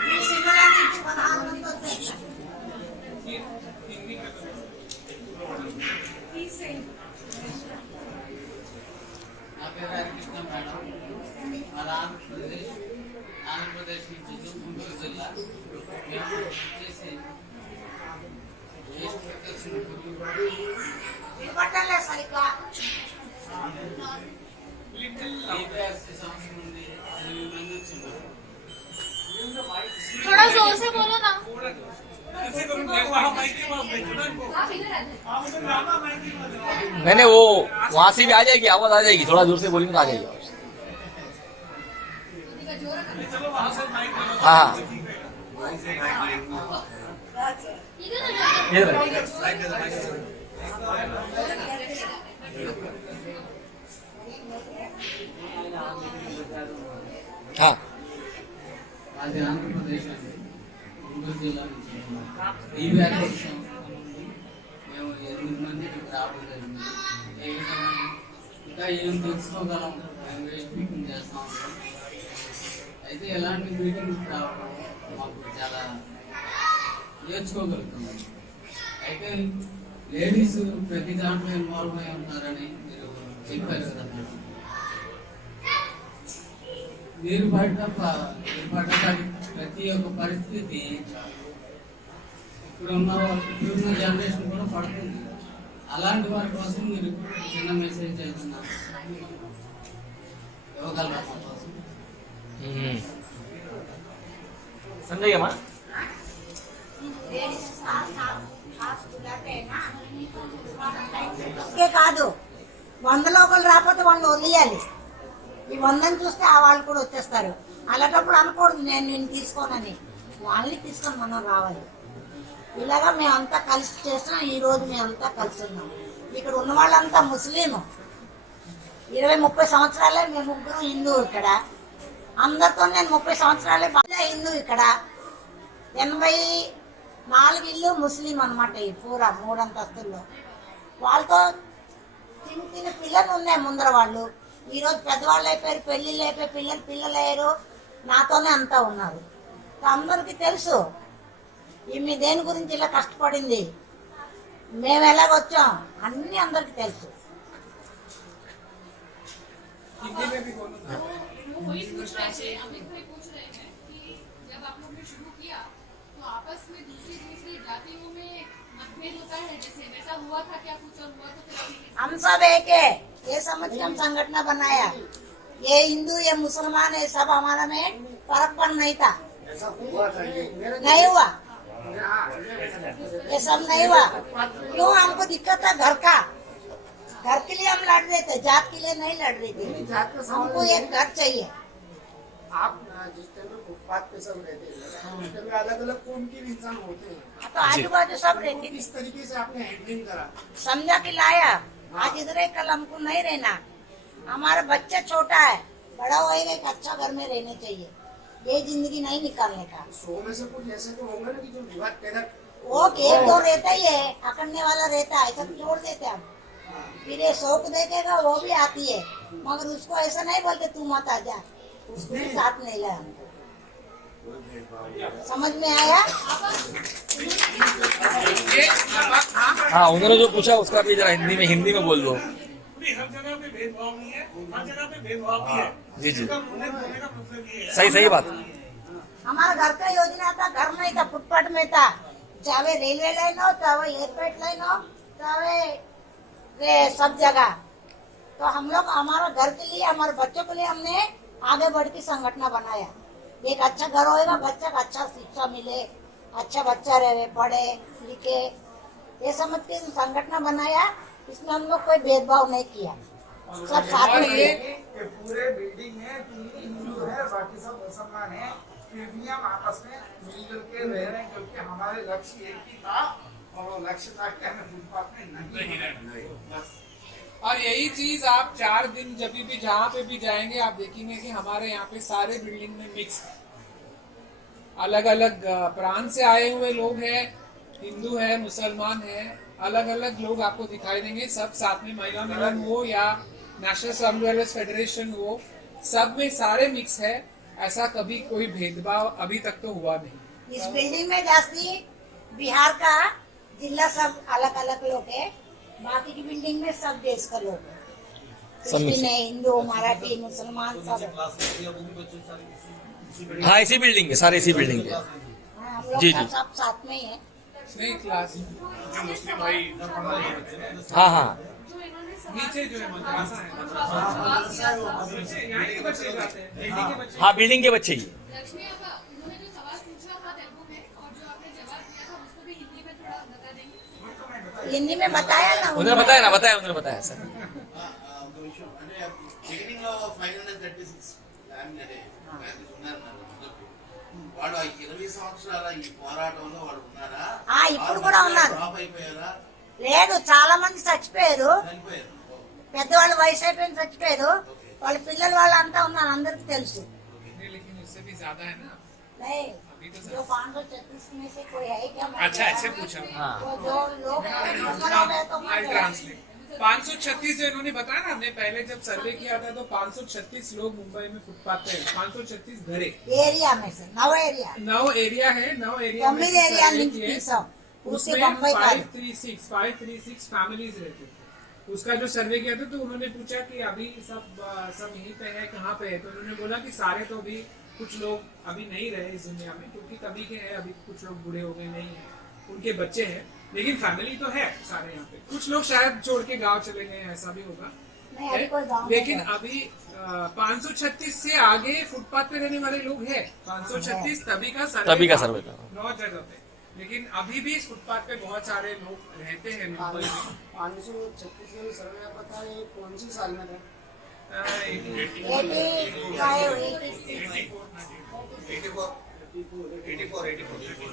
మీ శివరాత్రి నుంచి 16 మంది వచ్చారు. నా పేరు హరికృష్ణ మేడం. మన ఆంధ్రప్రదేశ్ నుంచి గుంటూరు జిల్లా. మేము వచ్చేసి వినపట్టాలే సరిగ్గా. APRC సంస్థ నుండి 8 మంది వచ్చిండ్రు. थोड़ा जोर से बोलो ना। नहीं नहीं, वो वहां से भी आ जाएगी, आवाज आ जाएगी, थोड़ा दूर से बोलेंगे तो आ जाएगी आवाज। हाँ इधर हाँ అది ఆంధ్రప్రదేశ్ అండి, గుంటూరు జిల్లా నుంచి. APRC మేము 8 మంది ఇక్కడ రావడం జరిగింది. ఏ విధంగా ఇంకా ఏం తెలుసుకోగలం, మేము స్పీకింగ్ చేస్తా ఉంటాం. అయితే ఎలాంటి మీటింగ్ రావడం మాకు చాలా నేర్చుకోగలుగుతున్నాం. అయితే లేడీస్ ప్రతి దాంట్లో ఇన్వాల్వ్ అయి ఉన్నారని మీరు చెప్పారు కదా మేడం. మీరు పడ్డ ప్రతి ఒక్క పరిస్థితి ఇప్పుడున్న జనరేషన్ కూడా పడుతుంది. అలాంటి వారి కోసం మీరు చిన్న మెసేజ్ చేస్తున్నారు, ఇవ్వగలరా మా కోసం? समझेगा కాదు, 100లో ఒకరు రాకపోతే వాళ్ళు వదిలేయాలి. ఈ 100ని చూస్తే ఆ వాళ్ళు కూడా వచ్చేస్తారు. అలాంటప్పుడు అనకూడదు నేను నిన్ను తీసుకోనని. వాళ్ళని తీసుకొని మనం రావాలి. ఇలాగా మేమంతా కలిసి చేస్తున్నాం. ఈ రోజు మేమంతా కలిసి ఉన్నాం. ఇక్కడ ఉన్న వాళ్ళంతా ముస్లిం. 20-30 సంవత్సరాలే మేము ముగ్గురం హిందూ. ఇక్కడ అందరితో నేను 30 సంవత్సరాలే బాగా హిందూ. ఇక్కడ 84 ఇల్లు ముస్లిం అనమాట. ఈ పూరా 3 అంతస్తుల్లో వాళ్ళతో చిన్న పిల్లలు ఉన్నాయి ముందర. వాళ్ళు ఈరోజు పెద్దవాళ్ళు అయిపోయారు, పెళ్ళిళ్ళు అయిపోయి పిల్లలు అయ్యారు. నాతోనే అంతా ఉన్నారు. అందరికీ తెలుసు ఈమె దేని గురించి ఇలా కష్టపడింది, మేము ఎలాగొచ్చాం అన్నీ అందరికీ తెలుసు. वही पूछ रहे थे, अमित भाई पूछ रहे हैं कि जब आप लोग ने शुरू किया तो आपस में दूसरी जातियों में मतभेद होता है, जैसे वैसा हुआ था क्या? कुछ और हुआ तो फिर हम सब एक है, ये समझ के हम संगठन बनाया. ये हिंदू ये मुसलमान ये सब हमारा में फर्क पर नहीं था. नहीं हुआ, ये सब नहीं हुआ. क्यों? हमको दिक्कत था घर के लिए हम लड़ रहे थे, जात के लिए नहीं लड़ रहे थे. हमको एक घर चाहिए. आप जिस टाइम पे फुटपाथ पे सब रहते हैं, उस टाइम पे अलग अलग कौम के इंसान होते हैं. तो आजू बाजू सब रहते थे. किस तरीके से आपने हैंडलिंग करा? समझा कि लाया. आज इधर है, कल हमको नहीं रहना. हमारा बच्चा छोटा है, बड़ा होएगा, एक अच्छा घर में रहने चाहिए. ये जिंदगी नहीं निकालने का. 100 में से कुछ ऐसे तो होंगे ना कि जो विवाद पैदा. वो एक दो रहता ही है, पकड़ने वाला रहता है, सब छोड़ देते हम. फिर ये शौक देखेगा वो भी आती है, मगर उसको ऐसा नहीं बोलते तू मत आ जा, उसको भी साथ नहीं लाया हमको. समझ में आया? हाँ, उन्होंने जो पूछा उसका भी जरा हिंदी में बोल दो. हर जगह पे भेदभाव नहीं है, हर जगह पे भेदभाव भी है. जी जी, बोलने का मतलब ये है. सही बात. हमारा घर का योजना था, घर नहीं था, फुटपाथ में था. चाहे रेलवे लाइन हो, चाहे एयरपोर्ट लाइन हो, चाहे वे सब जगह। तो हम लोग हमारा घर के लिए, हमारे बच्चों के लिए हमने आगे बढ़ के संगठन बनाया। एक अच्छा घर होएगा, बच्चा को अच्छा शिक्षा मिले, अच्छा बच्चा रहे, पढ़े लिखे, ये समझ के संगठन बनाया। इसमें हम लोग कोई भेदभाव नहीं किया, सब साथ और में ये किए। कि पूरे बिल्डिंग में 3 हिंदू है, बाकी सब मुसलमान है, फिर भी हम आपस में मिलजुल के रह रहे हैं, क्योंकि हमारे लक्ष्य एक ही था, और वो लक्ष्य था कि हमें फुटपाथ में नहीं रहना। बस और यही चीज आप 4 दिन जब भी जहाँ पे भी जाएंगे आप देखेंगे कि हमारे यहाँ पे सारे बिल्डिंग में मिक्स अलग अलग प्रांत से आए हुए लोग हैं, हिंदू है, मुसलमान है, अलग अलग लोग आपको दिखाई देंगे। सब साथ में महिला मिलन हो या नेशनल स्लम डवेलर्स फेडरेशन हो, सब में सारे मिक्स है। ऐसा कभी कोई भेदभाव अभी तक तो हुआ नहीं। इस बिल्डिंग में जास्ती बिहार का जिला सब अलग अलग लोग है, बाकी की बिल्डिंग में सब देश का लोग है, क्रिश्चियन है, हिंदू, मराठी, मुसलमान सब है। हाँ इसी बिल्डिंग के, सारे इसी बिल्डिंग के। हाँ, हम लोग जी, का जी। सब साथ में ही है। नहीं क्लास हाँ हाँ जो इन्होंने नीचे जो है मदरसा है, यहाँ के बच्चे जाते हैं, दिल्ली के बच्चे। हाँ बिल्डिंग के बच्चे ही। लक्ष्मी आपा, उन्होंने जो सवाल पूछा था तेलुगु में और जो आपने जवाब दिया था उसको भी हिंदी में थोड़ा बता देंगे। हिंदी में बताया ना उन्होंने बताया सर। ఒక విషయం అంటే బిగినింగ్ లో 536 ఫ్యామిలీ అదే ఫ్యామిలీస్ ఉన్నారు మరి అందరూ. వాడు ఆ 20 సంవత్సరాల ఈ పోరాటంలో వాడు ఉన్నారా? ఇప్పుడు కూడా ఉన్నారు. డ్రాప్ అయిపోయారా? లేదు, చాలా మంది చచ్చిపోయారు, చనిపోయారు. పెద్దవాళ్ళు వయసు అయిపోయిన చచ్చిపోయారు, వాళ్ళ పిల్లలు వాళ్ళు అంతా ఉన్నారు, అందరికి తెలుసు। नहीं, लेकिन उससे भी ज्यादा है ना। नहीं, अभी तो जो 536 में से कोई है क्या? अच्छा ऐसे पूछा। हाँ वो जो लोग मर गए तो मर आई गए। ट्रांसलेट 536 जो इन्होंने बताया ना, हमने पहले जब सर्वे किया था तो 536 लोग मुंबई में फुटपाथ पे, 536 घरे, एरिया में से 9 एरिया 9 एरिया है, 9 एरिया में 9 से एरिया सर्वे लिंक किए। थी सब, उसके उसमें बम्बई का 536 फैमिलीज रहते थे। उसका जो सर्वे किया था तो उन्होंने पूछा कि अभी सब यहीं पे है, कहाँ पे है, तो उन्होंने बोला कि सारे तो अभी कुछ लोग अभी नहीं रहे इस दुनिया में, क्योंकि तभी के हैं, अभी कुछ लोग बूढ़े हो गए, नहीं है, उनके बच्चे हैं, लेकिन फैमिली तो है सारे यहाँ पे। कुछ लोग शायद छोड़ के गांव चले गए, ऐसा भी होगा। नहीं, अभी कोई गाँव में लेकिन नहीं। अभी 536 से आगे फुटपाथ पे रहने वाले लोग हैं। 536 तभी का सर्वे था। 9 जगह पे, लेकिन अभी भी इस फुटपाथ पे बहुत सारे लोग रहते हैं मुंबई में। 536 में सर्वे आप बता रहे हैं, कौन सी साल में था? 85, 86। 84